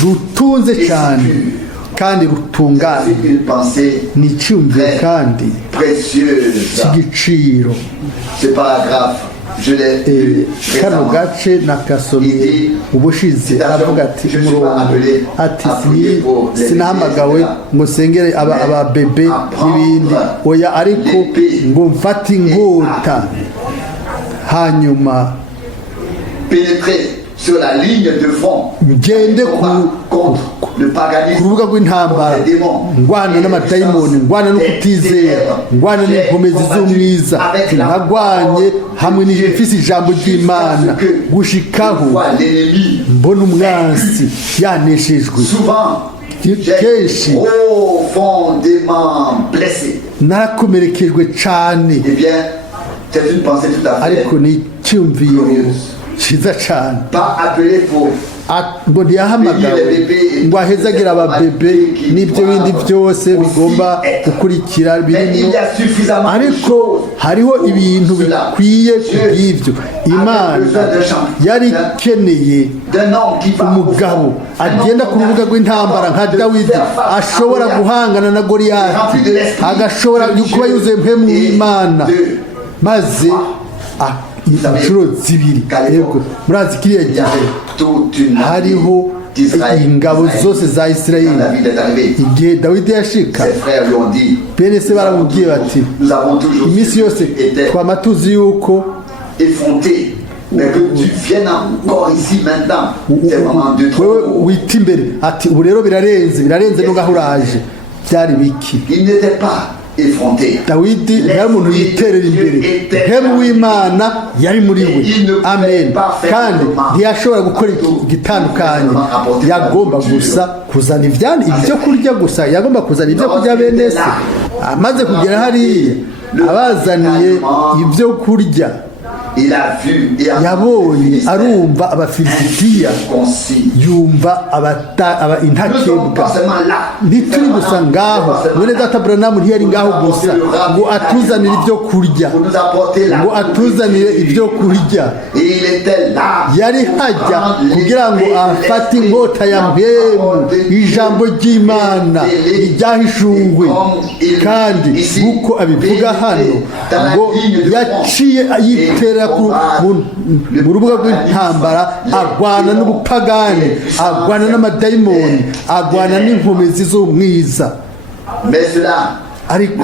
rutunze cyane kandi rutunganye, ni icyumviro kandi cy'igiciro. Je l'ai lu kano récemment. gace nakasomye ubushize aravuga ati umurongo ati sinahamagawe ngo sengere ababebe n'ibindi oya ariko ngo mfate inkota hanyuma Pénétrer sur la ligne de front. ngende Contre le ku paganisme. rubuga rw'intambara Les démons. ngwana n'amadayimoni ngwana no kutizera ngwana n'inkomezi z'umwiza ntagwanye hamwe n'ifisi ijambo ry'imana gushikaho L'ennemi. mbona umwansi yaneshejwe Souvent, kenshi j'ai profondément blessé. narakomerekejwe cane Eh bien, c'est une pensée tout à fait ariko ni icyumviro cyiza cane pas appelé pour ngo ntiyahamagawe ngo ahezagire ababebe n'ibyo bindi byose bigomba gukurikira birimo ariko hariho ibintu bikwiye kubw'ibyo imana yari ikeneye umugabo agenda ku rubuga rw'intambara nka dawidi ashobora guhangana na goliyati agashobora kuba yuzuye mpemu w'imana maze inshuro zibiri yego murazi kiriya gihe hariho ingabo zose za isirayeli igihe dawidi yashika bene se baramubwiye bati iminsi yose twama tuzi yuko Mais que tu viennes encore ici maintenant, c'est vraiment de wewe trop. wita imbere ati ubu rero birarenze n'ugaho uraje byari biki Il n'était pas effronté. dawidi yari umuntu yiterera imbere hemu w'imana yari muri we amen kandi ntiyashobora gukora igitandukanye yagomba gusa kuzana ibyo kurya gusa yagomba kuzana ibyo kurya bene se amaze kugera hariya abazaniye ibyo kurya yabonye arumva abafilisitiya yumva intakebwa ntituri gusa ngaho mwene data buranamu ntiyari ngaho gusa ngo atuzanire ibyo kurya ngo atuzanire ibyo kurya yari hajya kugira ngo afate inkota ya mpemu ijambo ry'imana ryahishungwe kandi nk'uko abivuga hano ngo yaciye yitera mu rubuga rw'intambara arwana n'ubupagani arwana n'amadayimoni arwana n'inkomezi z'umwiza ariko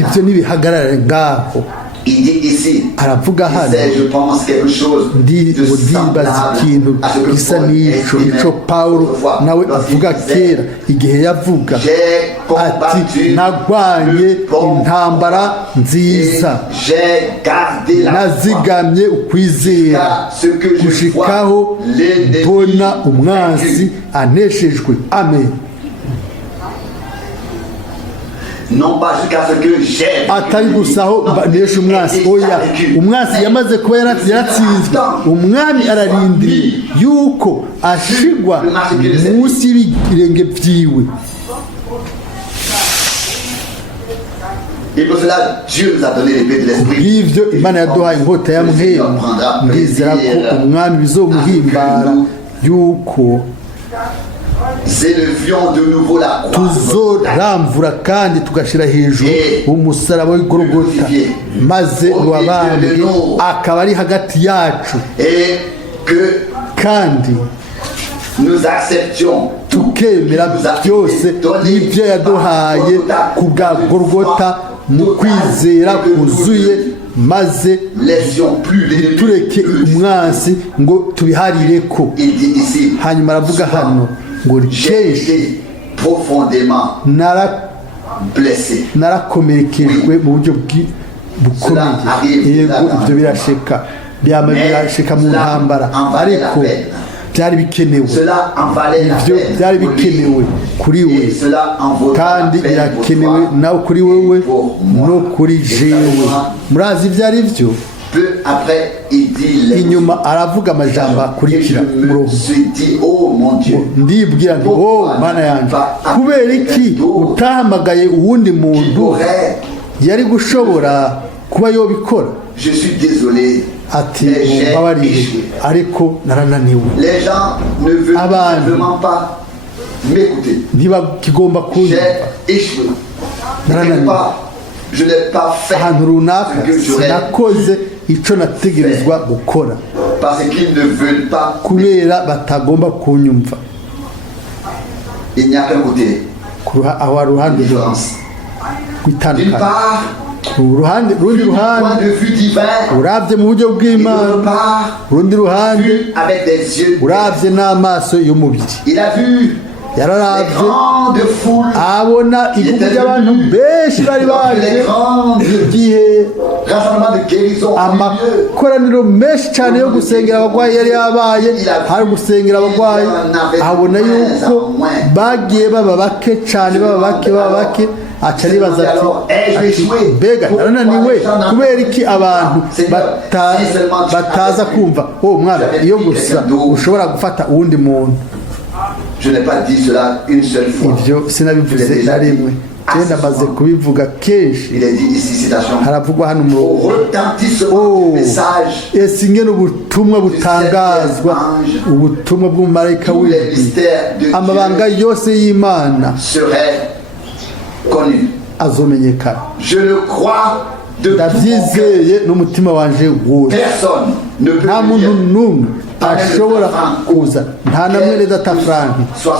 ibyo ntibihagarare ngaho aravuga hano ndibaza ikintu gisa n'ico pawulo nawe avuga kera igihe yavuga ati nagwanye intambara nziza nazigamye ukwizera gushikaho mbona umwansi aneshejwe amen atari gusa aho nesha umwansi oya umwansi yamaze kuba yaratsinzwe umwami ararindiriye yuko ashigwa munsi y'ibirenge byiwe kubw'ibyo imana yaduhaye inkota ya mpemu ndizera ko umwami bizomuhimbara yuko tuzoramvura kandi tugashyira hejuru umusaraba w'igorogota maze uwabambwe akaba ari hagati yacu kandi tukemera byose n'ibyo yaduhaye ku bwa gorogota mu kwizera kuzuye maze tureke umwansi ngo tubiharire ko hanyuma aravuga hano ngo kenshi narakomerekejwe mu buryo bukomeye yego ibyo birashika mu ntambara ariko byari bikenewe ibyo byari bikenewe kuri we kandi birakenewe nawe kuri wewe no kuri jewe murazi ibyo ari byo inyuma aravuga amajambo akurikira murongo ndibwira nti mana yanjye kubera iki utahamagaye uwundi muntu yari gushobora kuba yobikora ati mbabarire ariko narananiwe abantu ntibakigomba kunyumva narananiwe ahantu runaka sinakoze icyo nategerezwa gukora parce qu'ils ne veulent pas. kubera batagomba kunyumva. Il n'y a qu'un côté. aho hari uruhande Différence. D'une rw'itandukanye, part, urundi vu du point ruhande de vue divin, urabye mu buryo et d'autre bw'Imana, part, urundi ruhande vu avec des yeux. urabye n'amaso y'umubiri. Il a vu les Yararabye grandes foules, abona igugu ry'abantu benshi bari baje les grands igihe rassemblements de guérison au milieu. amakoraniro menshi cyane yo gusengera abarwayi yari yabaye, hari gusengera abarwayi, abona yuko bagiye baba bake cyane, baba bake, aca aribaza ati mbega narananiwe kubera iki abantu bataza kumva uwo mwana, iyo gusa ushobora gufata uwundi muntu. Je n'ai pas dit cela une seule fois. Ibyo sinabivuze na rimwe, genda maze kubivuga kenshi. Il est dit ici, citation. Haravugwa hano Au umurongo, retentissement du message, ese ingene ubutumwa butangazwa, ubutumwa bw'umumarayika tous les w'ijwi, mystères de amabanga Dieu yose y'Imana seraient connus. azomenyekana. Je le crois de tout mon cœur. Ndabyizeye n'umutima wanje wose. Personne ne peut Nta muntu venir n'umwe ashobora kuza, nta na mwene data Frank,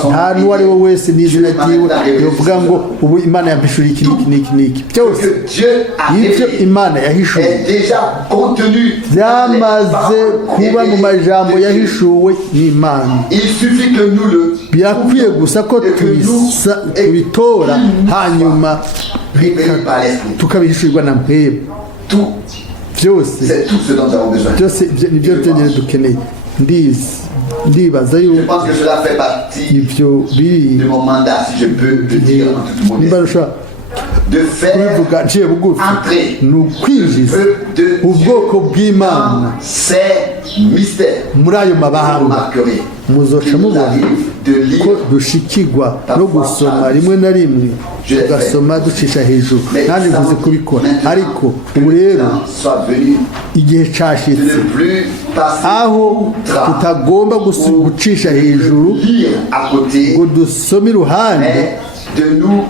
nta n'uwo ari we wese n'izina ryiwe yovuga ngo ubu Imana yampishuriye iki n'iki. Byose que Dieu a ibyo révélé Imana yahishuye est déjà contenu dans les byamaze paroles kuba mu révélées majambo de Dieu. yahishuwe n'Imana. Il suffit que nous le Birakwiye gusa ko tubitora hanyuma révélés par l'Esprit. tukabihishurirwa na mpwebwe. Tout, Byose c'est tout ce dont nous avons besoin. byose nibyo byonyine dukeneye. Ndibaza Je yuko pense que cela fait partie ibyo biri de mon mandat, si je peux le dire en toute nimba modestie, rushobora de faire kubivuga nciye bugufi, entrer ni ukwinjiza le de ubwoko Dieu bw'Imana dans ces mystères. muri ayo Vous mabahanga. remarquerez Muzoca qu'il nous mubona arrive de ko lire dushikirwa no gusoma rimwe na rimwe, tugasoma ducisha hejuru, nanjye nkuze kubikora. Ariko ubu rero soit venu igihe de cyashitse ne plus passer aho outrage, tutagomba gucisha hejuru lire à côté, ngo dusome iruhande, mais de nous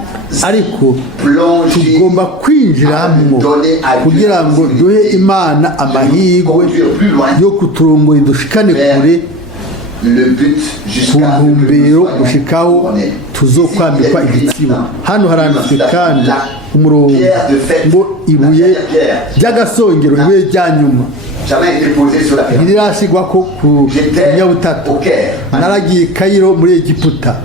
ariko plonger tugomba kwinjiramo kugira ngo duhe Imana amahirwe yo kuturongora dushikane kure le but ku jusqu'à ce que ntumbero nous soyons gushikaho honnêtes. tuzokwambikwa igitsibo. Hano haranditswe kandi umurongo ngo ibuye ry'agasongero, ibuye rya nyuma Jamais été posé sur la pierre. ntirirashigwa ko ku J'étais nyabutatu. au Caire. Naragiye i Kayiro muri Egiputa,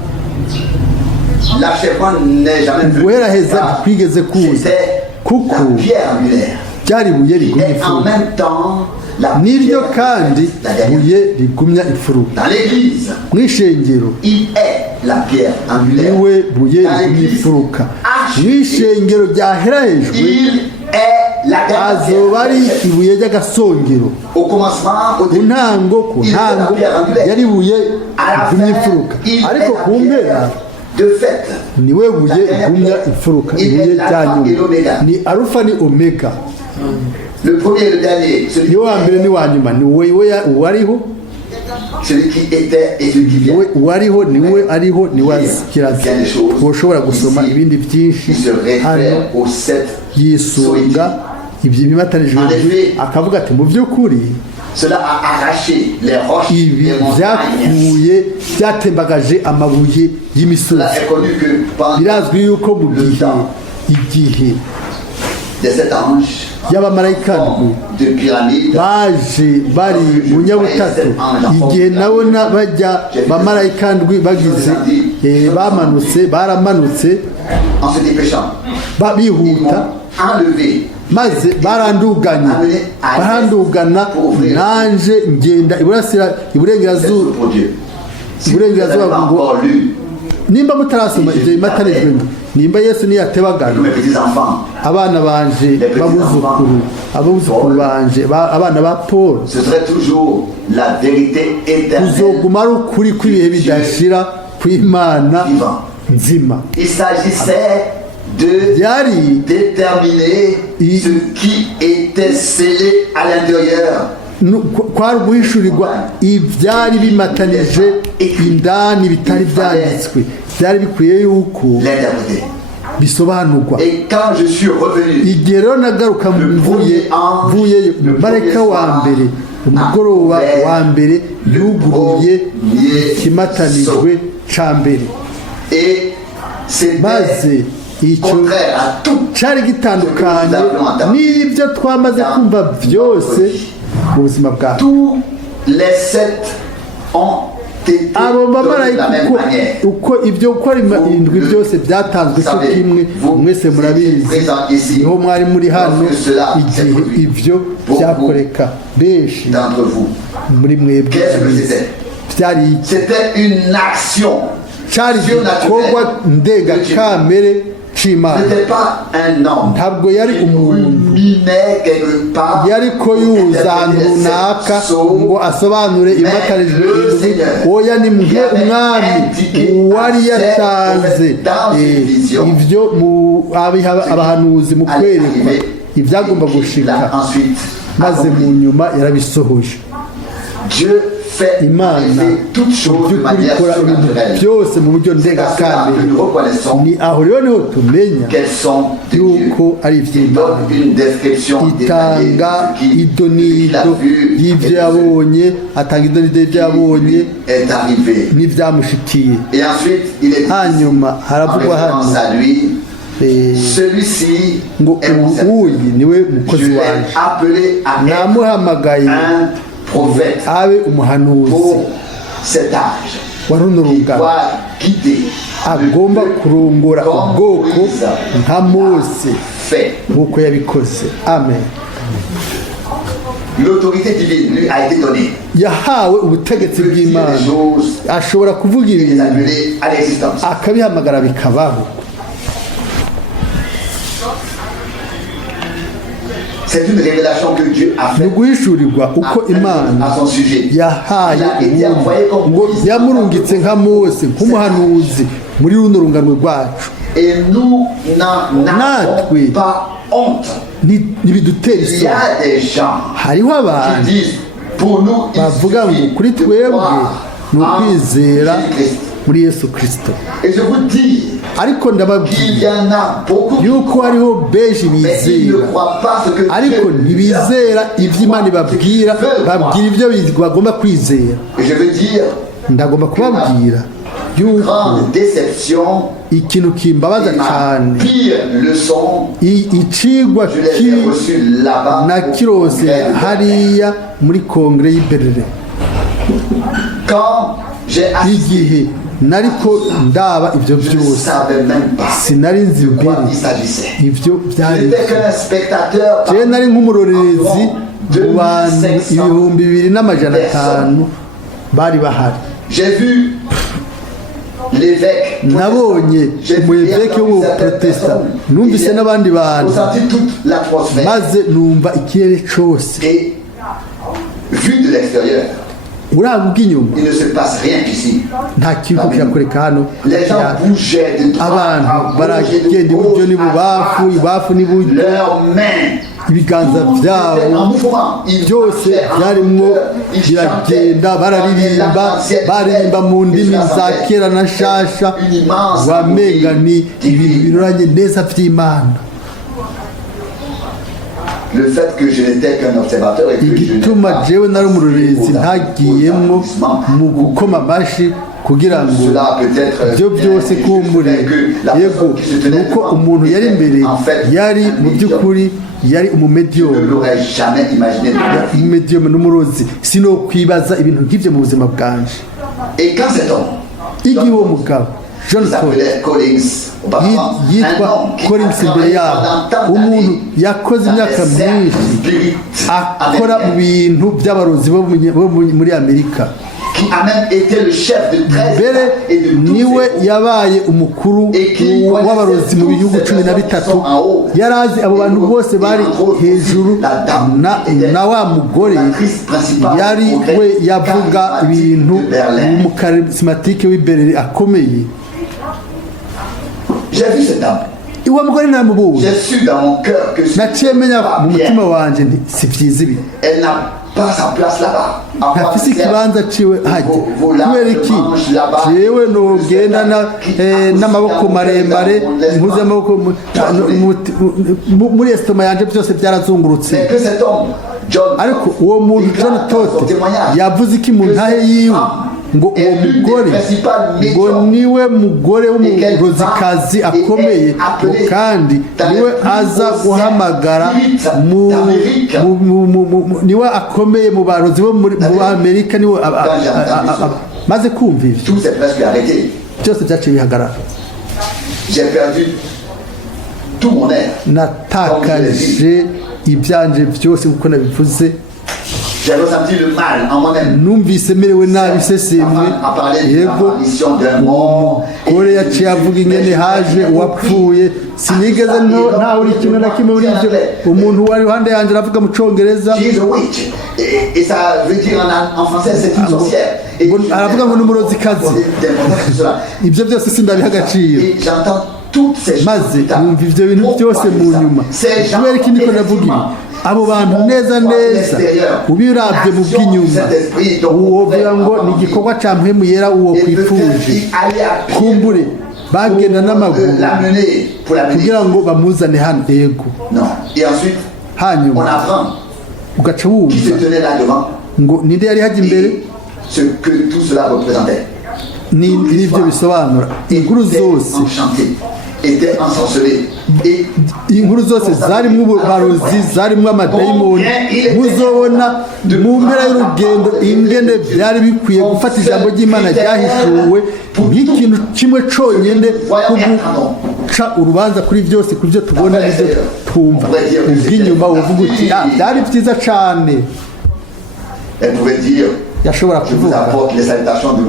L'achèvement n'est jamais venu. guheraheza twigeze kuza C'était kuko la pierre angulaire. ryari ibuye Et rigumya en imfuruka, même temps, la n'iryo pierre kandi la dernière. ibuye rigumya imfuruka. Dans l'église, Mu ishengero il est la pierre angulaire. niwe buye Dans rigumya l'église, imfuruka. Mu ishengero ryaherahejwe il est la dernière azoba ari pierre. ibuye ry'agasongero. Au commencement, au Ku début, ntango il était la pierre angulaire. yari ibuye À la rigumya fin, imfuruka, il ariko est ku la mpera pierre de fait. niwe buye rigumya imfuruka, ibuye rya nyuma, ni arufa ni omega, Le premier et le dernier, celui ni wa mbere ni wa nyuma, ni wowe uwariho, qui était et celui qui vient. niwe uwariho, niwe ariho, niwe kiraza. Ushobora gusoma ibindi byinshi Il se hano réfère aux 7 yisunga ibyo bimatanijwe, akavuga ati mu by'ukuri Cela a arraché les roches ibi des montagnes. byatembagaje amabuye y'imisozi. Cela est connu que pendant Birazwi yuko mu igihe des 7 anges y'abamarayika ndwi de pyramides, baje bari mu nyabutatu, igihe nabona bajya bamarayika ndwi bagize baramanutse en se dépêchant, ils bihuta, m'ont enlevé. maze barandugana nanje ngenda iburengerazuba. Pour Dieu. Si vous Iburengerazuba n'avez pas ngo encore lu, nimba mutarasoma ibyo bimatanijwe, nimba Yesu niyatebagana tous mes petits-enfants, abana banje abuzukuru banje abana ba Paul, ce serait toujours la vérité éternelle. kuzoguma ari ukuri kw'ibihe bidashira kw'Imana nzima. Il s'agissait de Byari déterminer ce qui était scellé à l'intérieur. kwari guhishurirwa ibyari bimatanije indani bitari byanditswe, byari bikwiye yuko L'interpréter. bisobanurwa. Et quand je suis revenu, igihe rero nagaruka mvuyeyo marayika wa mbere umugoroba wa mbere yuguruye ikimatanijwe ca mbere, et c'était maze icyo contraire à tout cyari gitandukanye n'ibyo twamaze kumva byose mu buzima bwacu. tous les 7 ont été abo donnés de bamarayika la même manière. uko ibyo uko ari indwi byose byatanzwe cyo kimwe, mwese murabizi, niho mwari muri hano igihe ibyo byakoreka. benshi D'entre vous, muri mwebwe qu'est-ce que c'était? byari iki? C'était une action. cyari igikorwa ndengakamere c'Imana. C'était pas un homme ntabwo yari qui umuntu ruminait quelque part, yari ko yuza ahantu runaka ngo asobanure imatarijwe indwi. oya, ni mwe umwami wari yatanze ibyo abahanuzi mu kwerekwa ibyagomba gushika, maze mu nyuma yarabisohoje. Dieu fait Imana arriver toutes choses de by'ukuri manière ikora ibintu surnaturelle. byose mu buryo C'est à cela que ndengakamere. nous reconnaissons ni aho rero niho tumenya qu'elles sont de Dieu. yuko ari Il iby'Imana. donne une description détaillée itanga de ce qu'il idonido a vu y'ibyo et de yabonye, atanga idonido y'ibyo ce yabonye qui est arrivé. n'ibyamushikiye. Et ensuite, il est dit, hanyuma en haravugwa hano référence à lui, eh, celui-ci ngo est mon serviteur. uyu niwe Je mukozi l'ai wanjye, appelé à être namuhamagaye un prophète abe umuhanuzi pour cet âge. wa runo Il rungano, doit guider agomba kurongora ubwoko nka Mose fait. nk'uko yabikoze. amen. L'autorité divine lui a été donnée. yahawe ubutegetsi Il peut dire bw'Imana, des choses ashobora kuvuga et les ibintu appeler à l'existence. akabihamagara bikabaho. C'est une révélation que Dieu a ni faite uguhishurirwa uko Imana à son sujet. yahaye Il a été ubundi envoyé comme ngo Moïse. yamurungitse nka Mose nk'umuhanuzi muri runo rungano rwacu. Et nous n'en avons Natwe. pas honte. ntibidutera Il y isoni. a des gens hariho qui abantu disent pour nous il bavuga ngo suffit kuri de twebwe croire ni en ukwizera Jésus-Christ. muri Yesu Kristo. Et je vous dis ariko qu'il ndababwira y en a beaucoup yuko hariho benshi mais ils ne bizera croient pas ce que ariko Dieu ntibizera ibyo Imana ibabwira, babwira ibyo bagomba kwizera. Et je veux dire, ndagomba kubabwira yuko grande déception, ikintu kimbabaza ma cyane, pire leçon, icigwa je les ai reçus là-bas. nakirose hariya muri kongere y'Iberere, Quand j'ai assisté, igihe nariko ndaba ibyo je ne byose savais même pas sinari nzi de quoi mbere il s'agissait. ibyo Je byari. n'étais qu'un spectateur. jewe nari nk'umurorerezi mu bantu 2500 bari bahari. J'ai vu l'évêque. nabonye umuyeveke w'umuprotesta, numvise n'abandi bantu, Ressenti toute l'atmosphère. maze numva ikirere cyose. Et vu de l'extérieur, uraba ubw'inyuma il ne se passe rien ici. nta kintu kirakoreka hano. Les gens bougeaient de droite abantu à gauche, baragenda de iburyo gauche n'ibubafu, à droite. ibafu n'iburyo, Leurs mains, ibiganza tout était en byabo mouvement. Ils byose marchaient en byarimwo hauteur. Ils chantaient biragenda bararirimba, baririmba mu ndimi za kera na nshasha, une immense wamenga ni ibintu divine. biroranye neza by'Imana. Le fait que je n'étais qu'un observateur et que je n'ai igituma pas jewe nari umurorerezi ntagiyemwo mu gukoma amashi kugira ngo cela peut-être ibyo byose kumbure yego nuko umuntu yari imbere yari mu by'ukuri yari je ne umumediyome l'aurais jamais imaginé de ma vie. umumediyome n'umurozi. sinokwibaza ibintu nk'ibyo mu buzima bwanje. Et quand cet homme igihe uwo mugabo John il Paul s'appelait Collins auparavant, un yitwa homme qui Collins a imbere travaillé yabo, pendant tant umuntu d'années yakoze dans imyaka les cercles myinshi spirites akora mu américains, bintu by'abarozi muri Amerika, qui a même été le chef de 13 mbere et de tous niwe ces yabaye umukuru w'abarozi mu bihugu 13. yari azi abo bantu bose bari hejuru, na wa mugore yari we yavuga ibintu, umukarismatike w'Iberere akomeye. J'ai vu cette dame. uwo mugore naramubonye, J'ai su dans mon cœur que ce naciye n'est menya pas mu bien. mutima wanjye nti si byiza ibi. Elle n'a pas sa place là-bas. ntafise ikibanza ciwe hajya kubera iki jewe nogendana n'amaboko maremare mpuze amaboko muri esitoma yanje byose byarazungurutse ariko uwo muntu John Tote yavuze iki mu ntahe yiwe ngo uwo mugore ngo niwe mugore w'umurozikazi akomeye kandi niwe aza guhamagara niwe akomeye mu barozi bo muri Amerika niwe maze kumva ivyo byose byaciye bihagarara natakaje ibyanje byose kuko nabivuze numvise merewe nabi sesemwe yego umugore yaciye avuga ingene haje uwapfuye sinigeze ntawe uri kimwe na kimwe muri ibyo umuntu wari iruhande yanjye aravuga mu congereza aravuga ngo n'umurozikazi ibyo byose sindabiha agaciro maze numva ibyo bintu byose mu nyuma kubera ikindi ko navuga ibi abo bantu neza neza ubirabye mu bw'inyuma wovuga ngo ni igikorwa cya mpemu yera uwo kwifuje kumbure bagenda n'amaguru kugira ngo bamuzane hano yego hanyuma ugaca wumva ngo ninde yari hajya imbere n'ibyo bisobanura inkuru zose inkuru zose zarimo ububarozi zarimo amadayimoni muzobona mu mpera y'urugendo ingene byari bikwiye gufata ijambo ry'Imana ryahishuwe nk'ikintu kimwe conyene guca urubanza kuri byose kuri byo tubona n'ibyo twumva ubw'inyuma uvuga uti byari byiza cane yashobora kuvuga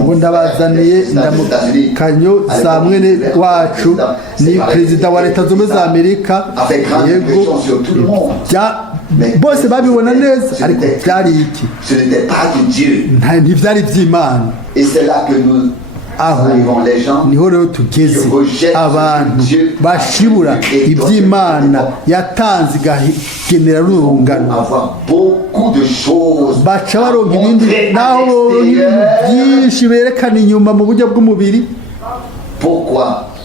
ngo ndabazaniye ndamukanyo za mwene wacu ni perezida wa leta zunze za Amerika yego bose babibona neza ariko byari iki ntibyari by'Imana aho niho rero tugeze abantu bashibura iby'Imana yatanze igagenera rurungano baca baronka ibindi naho ibintu byinshi berekana inyuma mu buryo bw'umubiri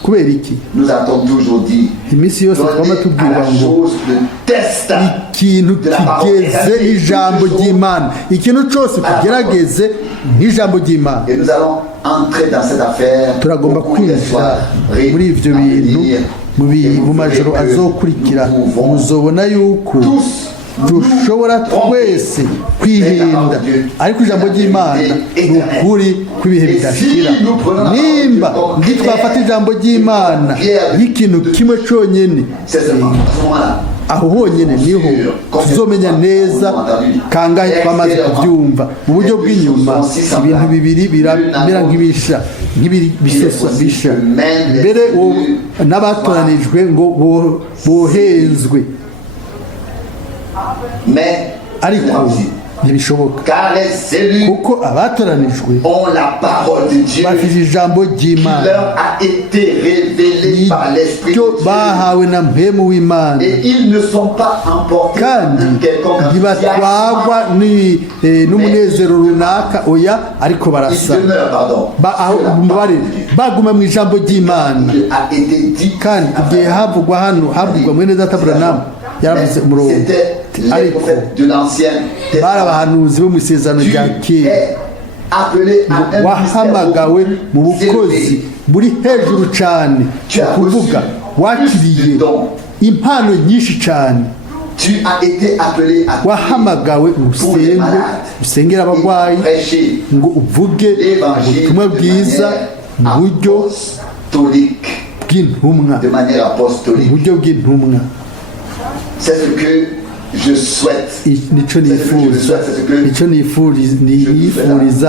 kubera iki iminsi yose twama tubwirwa ngo ikintu kigeze n'ijambo ry'Imana ikintu cyose kigerageze n'ijambo ry'Imana turagomba kwinjira muri ibyo bintu mu majoro azokurikira muzobona yuko dushobora twese kwihinda ariko ijambo ry'Imana ni ukuri kw'ibihe bidashira nimba twafata ijambo ry'Imana y'ikintu kimwe cyonyine aho honyine niho tuzomenya neza kangahe twamaze kubyumva mu buryo bw'inyuma ibintu bibiri biramera nk'ibisha bisha mbere n'abatoranijwe ngo bohenzwe ariko ntibishoboka kuko abatoranijwe bafite ijambo ry'Imana ibyo bahawe na mpemu w'Imana kandi ntibatwagwa n'umunezero runaka oya ariko barasa baguma mu ijambo ry'Imana kandi igihe havugwa hano havugwa mwene data Branham yaravuze umurongo ariko bari abahanuzi bo mu isezerano rya kera wahamagawe mu bukozi buri hejuru cyane kuvuga wakiriye impano nyinshi cyane wahamagawe usengera abarwayi ngo uvuge ubutumwa bwiza mu buryo bw'intumwa uburyo bw'intumwa c'est ce que je souhaite. Nico nifuriza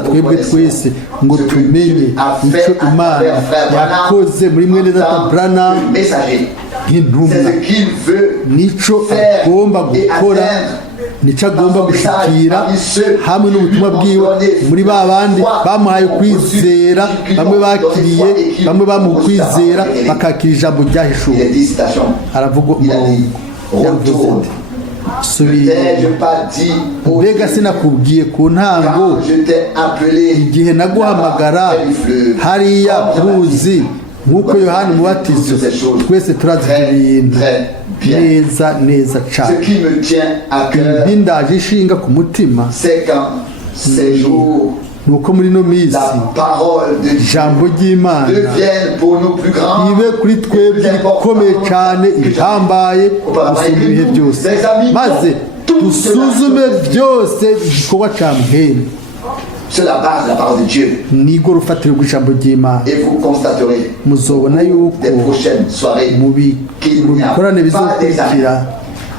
twebwe twese ngo tumenye icyo Imana yakoze muri mwene data Branham nk'intumwa nico agomba gukora nico agomba gushikira hamwe n'ubutumwa bwiwe muri ba bandi bamuhaye kwizera bamwe bakiriye bamwe bamuha kwizera bakakira ijambo ryahishuwe aravuga umurongo subira T'ai-je pas dit au mbega sinakubwiye ku ntango quand je t'ai appelé igihe naguhamagara près du fleuve, hariya comme kuzi nk'uko yohani umubatizo twese turazi ibintu neza ce cyane qui me tient à cœur, ibindaje ishinga ku mutima c'est quand ces jours, ni uko muri ino minsi la parole de Dieu ijambo ry'imana devienne pour nous plus grand, ibe kuri twebwe ikomeye cyane ihambaye gusumba ibihe byose maze dusuzume byose igikorwa cya muhemu. c'est la base de la parole de Dieu. nirwo rufatiro rw'ijambo ry'imana. Et vous constaterez muzobona yuko des prochaines soirées mu qu'il n'y a bikorane pas bizokurikira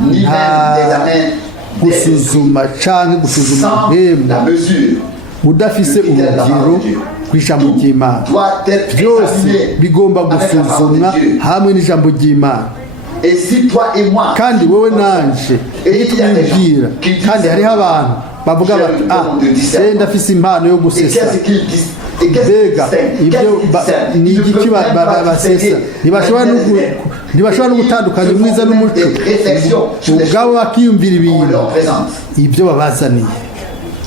ni nta même des amens gusuzuma cyangwa gusuzuma sans umuhemu la mesure udafise urugero rw'ijambo ry'imana. doit être byose examiné bigomba avec la parole gusuzumwa de Dieu. hamwe n'ijambo ry'imana. Et si toi et moi, kandi wowe nanje nitwibwira kandi hariho abantu bavuga bati se ndafise impano yo et gusesa qu'est-ce qu'ils disent et qu'est-ce qu'ils mbega distinguent? ibyo Qu'est-ce qu'ils ni discernent? igiki Ils ne peuvent même pas basesa distinguer. ntibashobora no gutandukanya umwiza n'umuco Des réflexions sur les ubwabo bakiyumvira qu'on ibintu leur présente. ibyo babazaniye.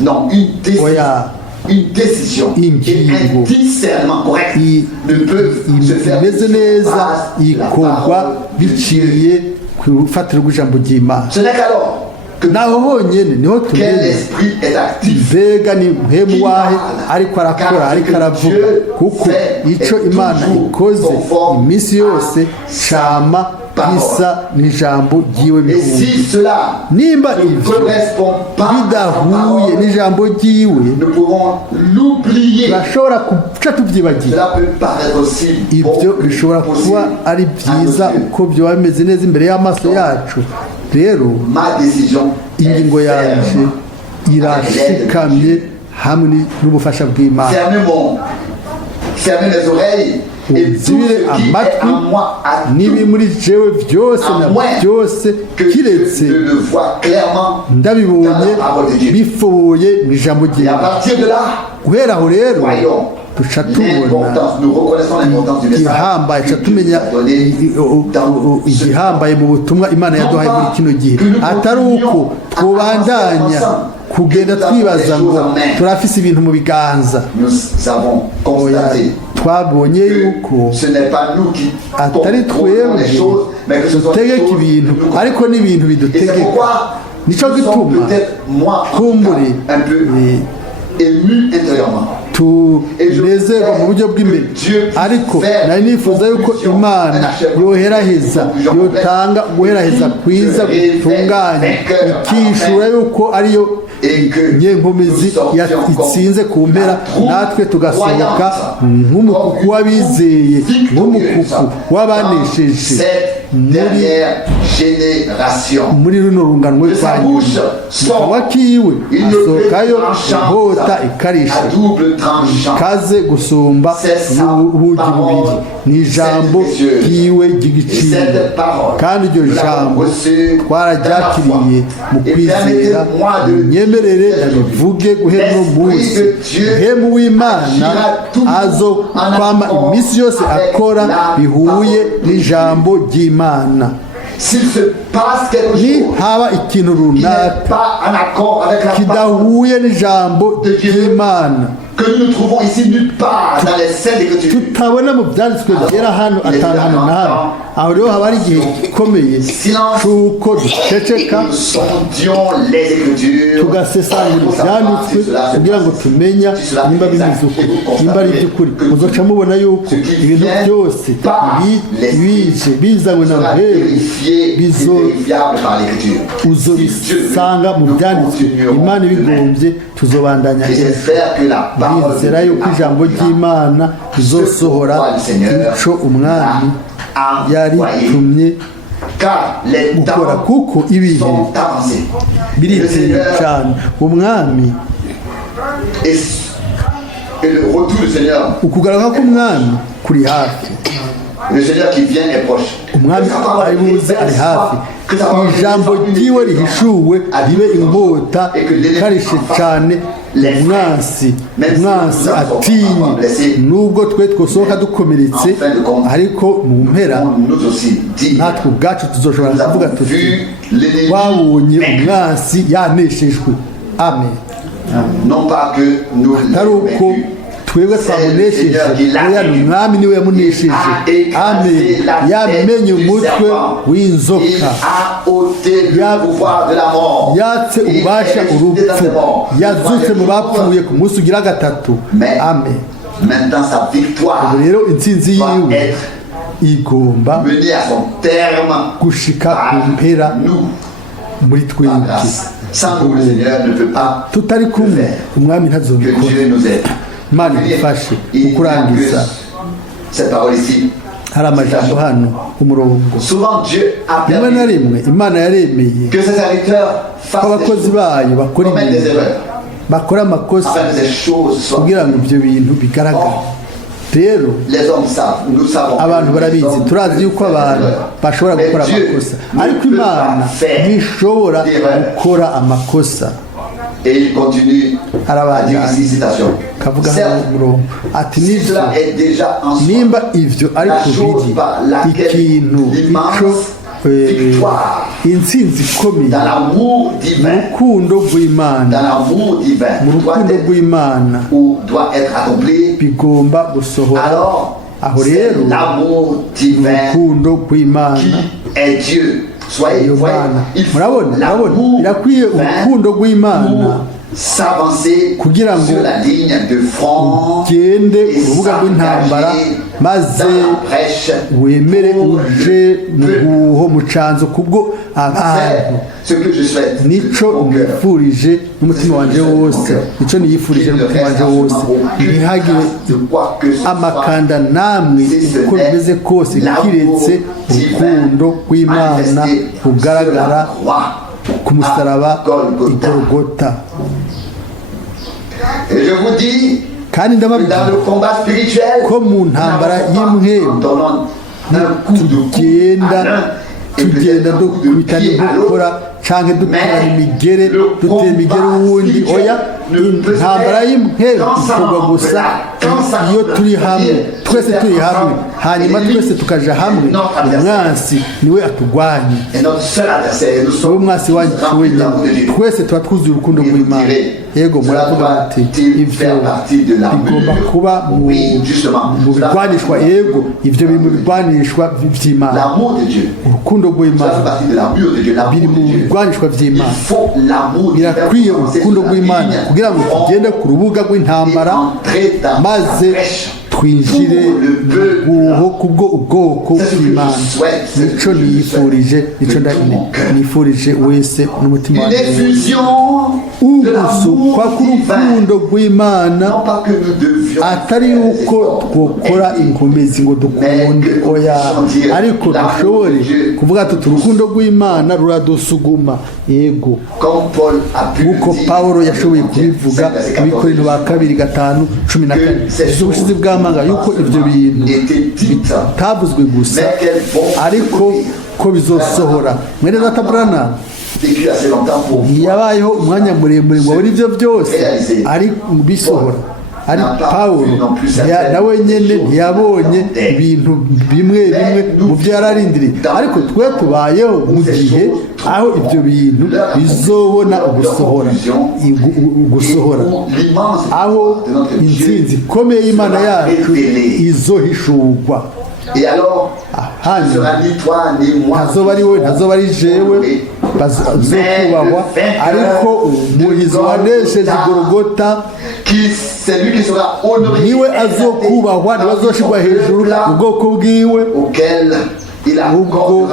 Non, une décision, Oya. une décision et Ingingo. un discernement correct ne peuvent se faire imeze que neza sur base de la ikorwa parole de Dieu. biciye ku rufatiro rw'ijambo ry'imana. Ce n'est qu'alors que naho honyine niho quel tumenya esprit est actif. mbega ni mpemu wahe ariko arakora ariko aravuga kuko icyo imana ikoze iminsi yose cama gisa n'ijambo ry'iwe Et bihumbi. si cela nimba ne ibyo correspond pas à sa bidahuye parole, n'ijambo ry'iwe nous pouvons l'oublier. turashobora guca tubyibagira. Cela peut paraître aussi ibyo bon bishobora possible kuba ari byiza à nos yeux. uko byaba bimeze neza imbere y'amaso yacu. rero Ma décision ingingo est yaje ferme. irashikamye hamwe n'ubufasha bw'imana. Fermez mes oreilles et tout ce uzibire qui est amatwi en moi à n'ibi tout, muri jewe byose à na moins byose que kiretse je ne le vois clairement ndabibonye dans la parole de Dieu. bifoboye mu ijambo Et à ry'imana. partir de là, guhera aho rero voyons duca tubona l'importance, nous reconnaissons l'importance du message igihambaye duca que Dieu tumenya nous a donné dans ce igihambaye mu butumwa imana yaduhaye muri kino gihe atari uko twubandanya kugenda twibaza ngo turafise ibintu mu biganza. Nous avons oya constaté twabonye yuko ce n'est pas nous qui atari contrôlons les twebwe choses, mais que ce sont les dutegeka choses ibintu que nous ariko n'ibintu Et c'est bidutegeka. pourquoi Nico nous sommes gituma peut-être, moi, en tout kumbure cas, un peu ému intérieurement. tunezerwa mu buryo bw'imbere ariko nari nifuza yuko imana yoheraheza yotanga guheraheza kwiza gutunganye ikishura yuko ariyo nyenkomezi itsinze ku mpera natwe tugasohoka nk'umukuku w'abizeye nk'umukuku w'abanesheje muri runo runganwe rwa nyuma wakiwe asohokayo inkota ikarisha kaze gusumba ubugi bubiri ni ijambo ryiwe ry'igiciro kandi iryo jambo twararyakiriye mu kwizera nyemerere ndabivuge guhera uno munsi hemu w'imana azo kwama iminsi yose akora bihuye n'ijambo ry'imana. ni haba ikintu runaka kidahuye n'ijambo ry'imana tutabona mu byanditswe byera hano atanu hano na hano, aho rero haba ari igihe gikomeye cy'uko duceceka tugasesangura ibyanditswe kugira ngo tumenya nimba bimeze uko nimba ari iby'ukuri. muzoca mubona yuko ibintu byose bije bizanywe na muheri uzobisanga mu byanditswe. imana ibigombye tuzobandanya bizera yuko ijambo ry'imana rizosohora ico umwami yaritumye gukora kuko ibihe biriteye cyane. umwami ukugaruka k'umwami kuri hafi. umwami ari buze ari hafi. ijambo ryiwe rihishuwe ribe inkota ikarishe cyane umwansi atinye nubwo twe twosohoka dukomeretse ariko mu mpera natwe ubwacu tuzoshobora kuvuga tuti twabonye umwansi yaneshejwe. amen. atari uko twebwe twamunesheje oya ni umwami niwe yamunesheje. amen. yamenye umutwe w'inzoka, yatse ububasha urupfu, yazutse mu bapfuye ku munsi ugira gatatu. amen. ubu rero intsinzi yiwe igomba gushika ku mpera muri twebwe. tutari kumwe umwami ntazobikora. imana idufashe mu kurangiza. hari amajambo hano umurongo rimwe na rimwe imana yaremeye ko abakozi bayo bakora amakosa kugira ngo ibyo bintu bigaragare. rero abantu barabizi, turazi yuko abantu bashobora gukora amakosa, ariko imana ntishobora gukora amakosa. kavuga hano ati nibyo nimba ibyo ariko biri ikintu ico intsinzi ikomeye mu rukundo rw'Imana, mu rukundo rw'Imana bigomba gusohora. aho rero urukundo rw'Imana murabona birakwiye urukundo rw'Imana kugira ngo ugende urubuga rw'intambara maze wemere uje mu canzo kubwo abantu. nico nifurije n'umutima wanje wose, nico niyifurije n'umutima wanje wose, ntihagire amakanda namwe uko bimeze kose kiretse urukundo rw'Imana rugaragara ku musaraba i Golgotha. kandi ndababwira ko mu ntambara y'imwemu tugenda dukubitana inkokora canke duterana imigere uwundi. oya, intambara y'imwemu ikorwa gusa iyo turi hamwe, twese turi hamwe, hanyuma twese tukaja hamwe. umwansi niwe atugwanye, niwe mwasi wacu wenyine. twese tuba twuzuye urukundo rw'Imana. yego muravuga bati ivyo bigomba kuba mu bigwanishwa. yego ivyo biri mu bigwanishwa vy'Imana. urukundo rw'Imana biri mu bigwanishwa vy'Imana. birakwiye urukundo rw'Imana kugira ngo tugende ku rubuga rw'intambara maze twinjire guho kubwo ubwoko bw'Imana. nico nifurije wese n'umutima wanjye. ugusukwa k'urukundo rw'Imana atari yuko twokora inkomezi ngo dukunde, oya, ariko dushobore kuvuga tuti urukundo rw'Imana ruradusuguma. yego, nk'uko Pawulo yashoboye kubivuga mu Bikorinto ba 2:5-14 ubushizi bw'amanga yuko ibyo bintu bitavuzwe gusa ariko ko bizosohora. mwene data Branham ntiyabayeho umwanya muremure ngo abone ibyo byose ari bisohora, ari Pawulo nawe nyene ntiyabonye ibintu bimwe mu byo yararindiriye, ariko twe tubayeho mu gihe aho ibyo bintu bizobona gusohora, aho intsinzi ikomeye y'Imana yacu izohishurwa. ntazoba ari we, ntazoba ari jewe bazokubahwa, ariko umuhizi wanesheje Golgotha niwe azokubahwa, niwe azoshirwa hejuru ubwoko bwiwe, ubwo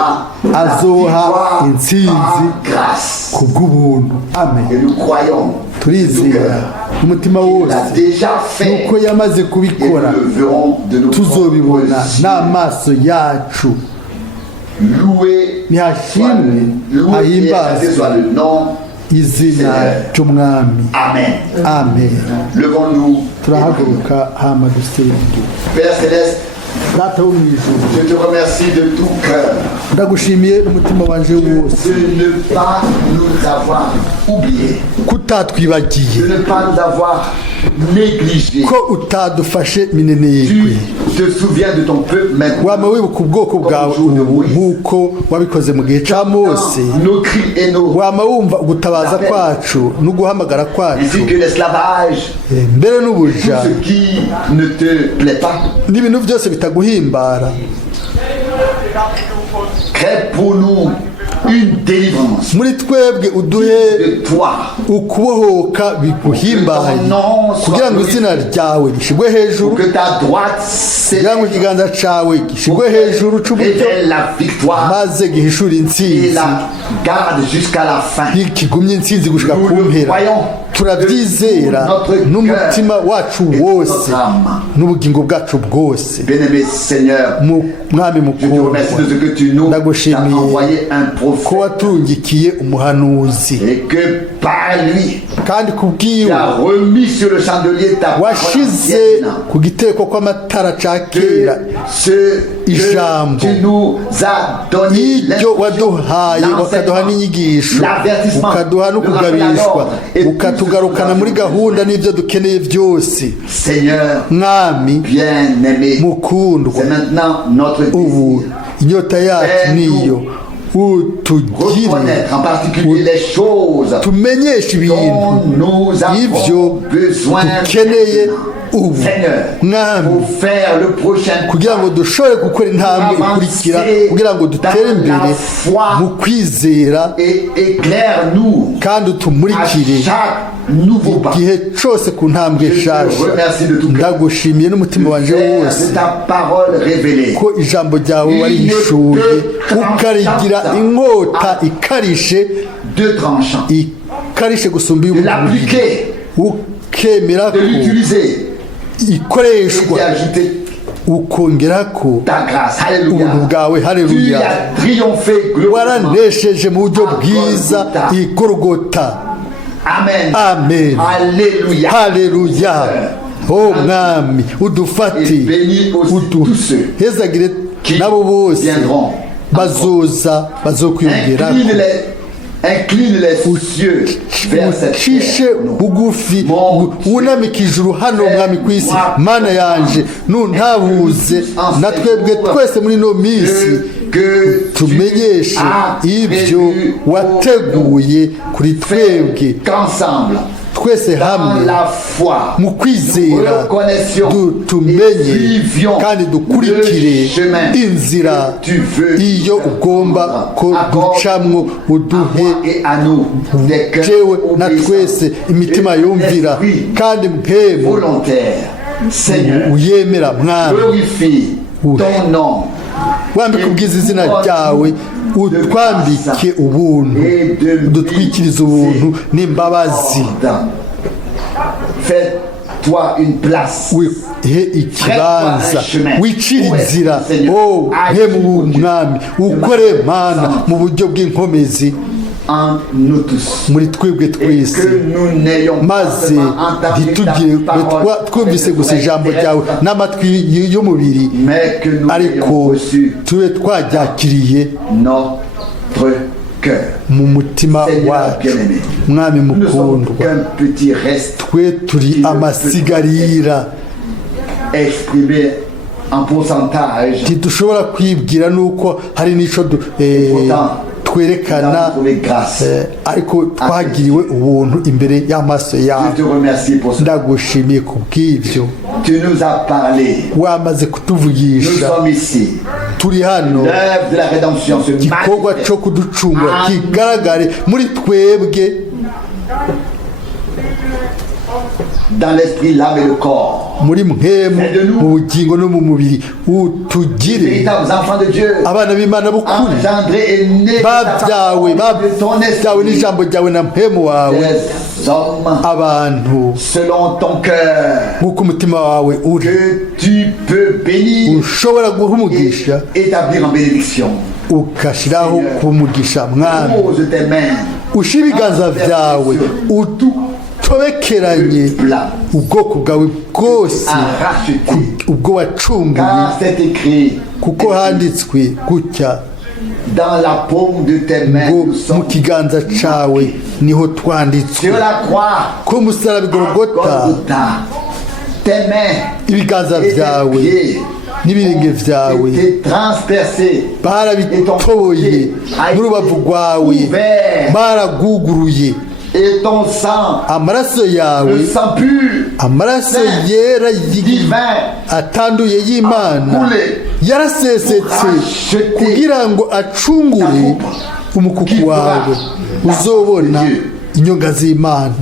azoha intsinzi ku bw'ubuntu. amen. turizera umutima wose nuko yamaze kubikora, tuzobibona n'amaso yacu. nihashimwe hahimbazwe izina ry'umwami. amen. turahaguruka hama dusenge. Data wo mw'ijuru, ndagushimiye n'umutima wanje wose utatwibagiye, de ne pas nous avoir négligés. ko utadufashe minenegwe. Tu te souviens de ton peuple maintenant. Wama wibuka ubwoko bwawe ubu nk'uko wabikoze mu gihe cya Mose. Nos cris et nos Wama wumva ugutabaza kwacu no guhamagara kwacu, ainsi que l'esclavage, mbere n'ubuja, ce qui ne te plaît pas. n'ibintu byose bitaguhimbara. Crée pour nous une délivrance Muri twebwe uduhe de toi. ukubohoka biguhimbaye, kugira ngo izina ryawe rishigwe hejuru, Que ta droite kugira ngo ikiganza cyawe gishigwe hejuru c'uburyo, révèle la victoire maze gihishura et intsinzi, la garde jusqu'à la fin. kigumye intsinzi gushika Nous ku le mpera. croyons. Turabyizera n'umutima wacu wose n'ubugingo bwacu bwose. Bien-aimé Seigneur, Mwami je te remercie de ce que tu nous as envoyé un ko prophète waturungikiye umuhanuzi, et que par lui kandi tu kubwiwe as remis sur le chandelier ta parole washize ancienne. ku gitereko kw'amatara ca Que kera ce ijambo que tu nous as donné iryo waduhaye, ukaduha n'inyigisho, ukaduha no kugabishwa, ukatugarukana muri gahunda n'ibyo dukeneye byose. Seigneur Mwami bien-aimé, mukundwa, c'est maintenant notre ubu désir. inyota yacu niyo utugire, Reconnaître en particulier les choses tumenyeshe ibintu dont nous ibyo avons besoin dukeneye maintenant. ubu, Seigneur, Mwami, pour faire le prochain kugira ngo dushobore gukora intambwe ikurikira, kugira ngo dutere imbere mu kwizera, et éclaire-nous kandi à utumurikire chaque nouveau pas. igihe cyose ku ntambwe Je te nshyashya. remercie de tout cœur Ndagushimiye n'umutima wanje de wose ta parole révélée. ko ijambo ryawe warihishuye, ukarigira inkota ikarishe, Deux tranchants. ikarishe gusumba De iy'umubiri, l'appliquer, ukemera de ko l'utiliser et ikoreshwa, d'y ajouter ukongera ko ta grâce. ubuntu Alléluia. bwawe. Tu Haleluya, as triomphé glorieusement. waranesheje mu buryo bwiza i Golgotha. Amen. Amen. Alléluia. Haleluya. Oh Mwami, udufate, Et bénis aussi tous ceux uduhezagire qui nabo bose viendront. bazoza, bazokwiyongera Incline les cieux vers cette ucishe terre. bugufi, Mon wunamike ijuru hano Mwami ku isi. Mana yanje, nuntabuze na twebwe twese muri ino minsi que tumenyeshe ibyo wateguye kuri twebwe qu'ensemble, twese dans hamwe la foi, mu kwizera, tumenye kandi dukurikire inzira iyo ugomba ko ducamwo, uduhe et à nous des cœurs jewe na obéissants twese imitima yumvira et kandi mpemu volontaire. Seigneur, uyemera. Mwami, glorifie ton nom wambike ubwiza izina ryawe, utwambike ubuntu, udutwikirize ubuntu n'imbabazi, fais-toi une place. wihe ikibanza, wicire inzira. Oh mpemu Mwami, ukore Mana mu buryo bw'inkomezi En nous tous. muri twebwe Et twese, que nous n'ayons pas maze seulement entendu ta ntitugire parole, twumvise gusa ijambo ryawe n'amatwi y'umubiri, mais que nous ariko ayons reçu tube twaryakiriye notre cœur. mu mutima Seigneur wacu. bien-aimé, Mwami nous ne sommes mukundwa, qu'un petit reste twe turi amasigarira, exprimé en pourcentage. ntidushobora kwibwira nuko hari n'icyo twerekana, Nous avons trouvé grâce. ariko twagiriwe ubuntu imbere y'amaso Je yawe. te remercie pour ce. Ndagushimiye ku bw'ibyo, Tu nous as parlé. wamaze Nous kutuvugisha. sommes ici. Turi hano, L'œuvre de la rédemption se igikorwa cyo manifeste kuducungura kigaragare muri twebwe, dans l'esprit, l'âme et le corps. muri mwemu, mu bugingo no mu mubiri. Utugire Véritables enfants de Dieu, abana b'Imana b'ukuri, engendrés et nés babyawe de ton esprit, n'ijambo ryawe na mpemu wawe, des hommes abantu selon ton cœur, nk'uko umutima wawe uri, que tu peux bénir ushobora guha umugisha, et établir en bénédiction. ugashyiraho kumugisha. Mwami, Pose tes mains ushyire ibiganza byawe, utobekeranye ubwoko bwawe bwose, à racheter. ubwo wacunguye, Car c'est écrit, kuko handitswe gutya, dans la paume de tes mains, ngo nous mu sommes kiganza cawe niho twanditswe sur la croix, ko musaraba igorogota Golgotha, tes mains ibiganza et vyawe tes pieds n'ibirenge vyawe étaient transpercés, barabitoboye n'urubavu rwawe baraguguruye et ton sang, amaraso yawe le sang pur, amaraso yera divin, atanduye y'imana coulé yarasesetse kugira ngo acungure umukuku wawe uzobona inyonga z'imana.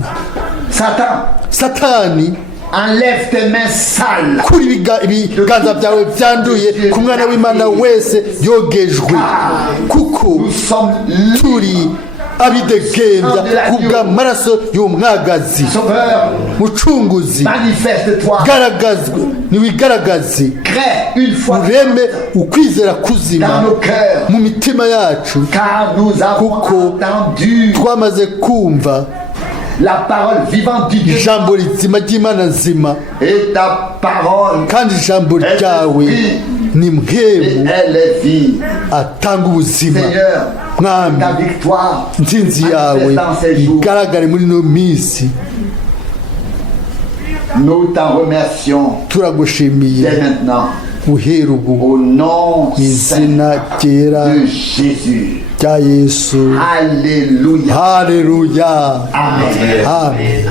Satan, Satani enlève tes mains sales, kuri ibiganza byawe byanduye ku mwana w'imana wese yogejwe, kuko nous sommes libres. turi abidegembya kubw'amaraso y'umwagazi. Sauveur, Mucunguzi, manifeste-toi, garagazwe niwigaragaze, crée une fois ureme ukwizera dans kuzima nos cœurs, mu mitima yacu, car nous avons Kuko entendu twamaze kumva la parole vivante du Dieu, ijambo rizima ry'imana nzima, et ta parole, kandi ijambo ryawe ni et mpemu elle est vie. atanga ubuzima. Seigneur, Mwami, ta victoire intsinzi yawe igaragare muri ino minsi. nous t'en remercions Turagushimiye dès maintenant guhera ubu au nom mu izina ryera de Jésus. rya Yesu. Alléluia. Haleluya. Amen. Amen.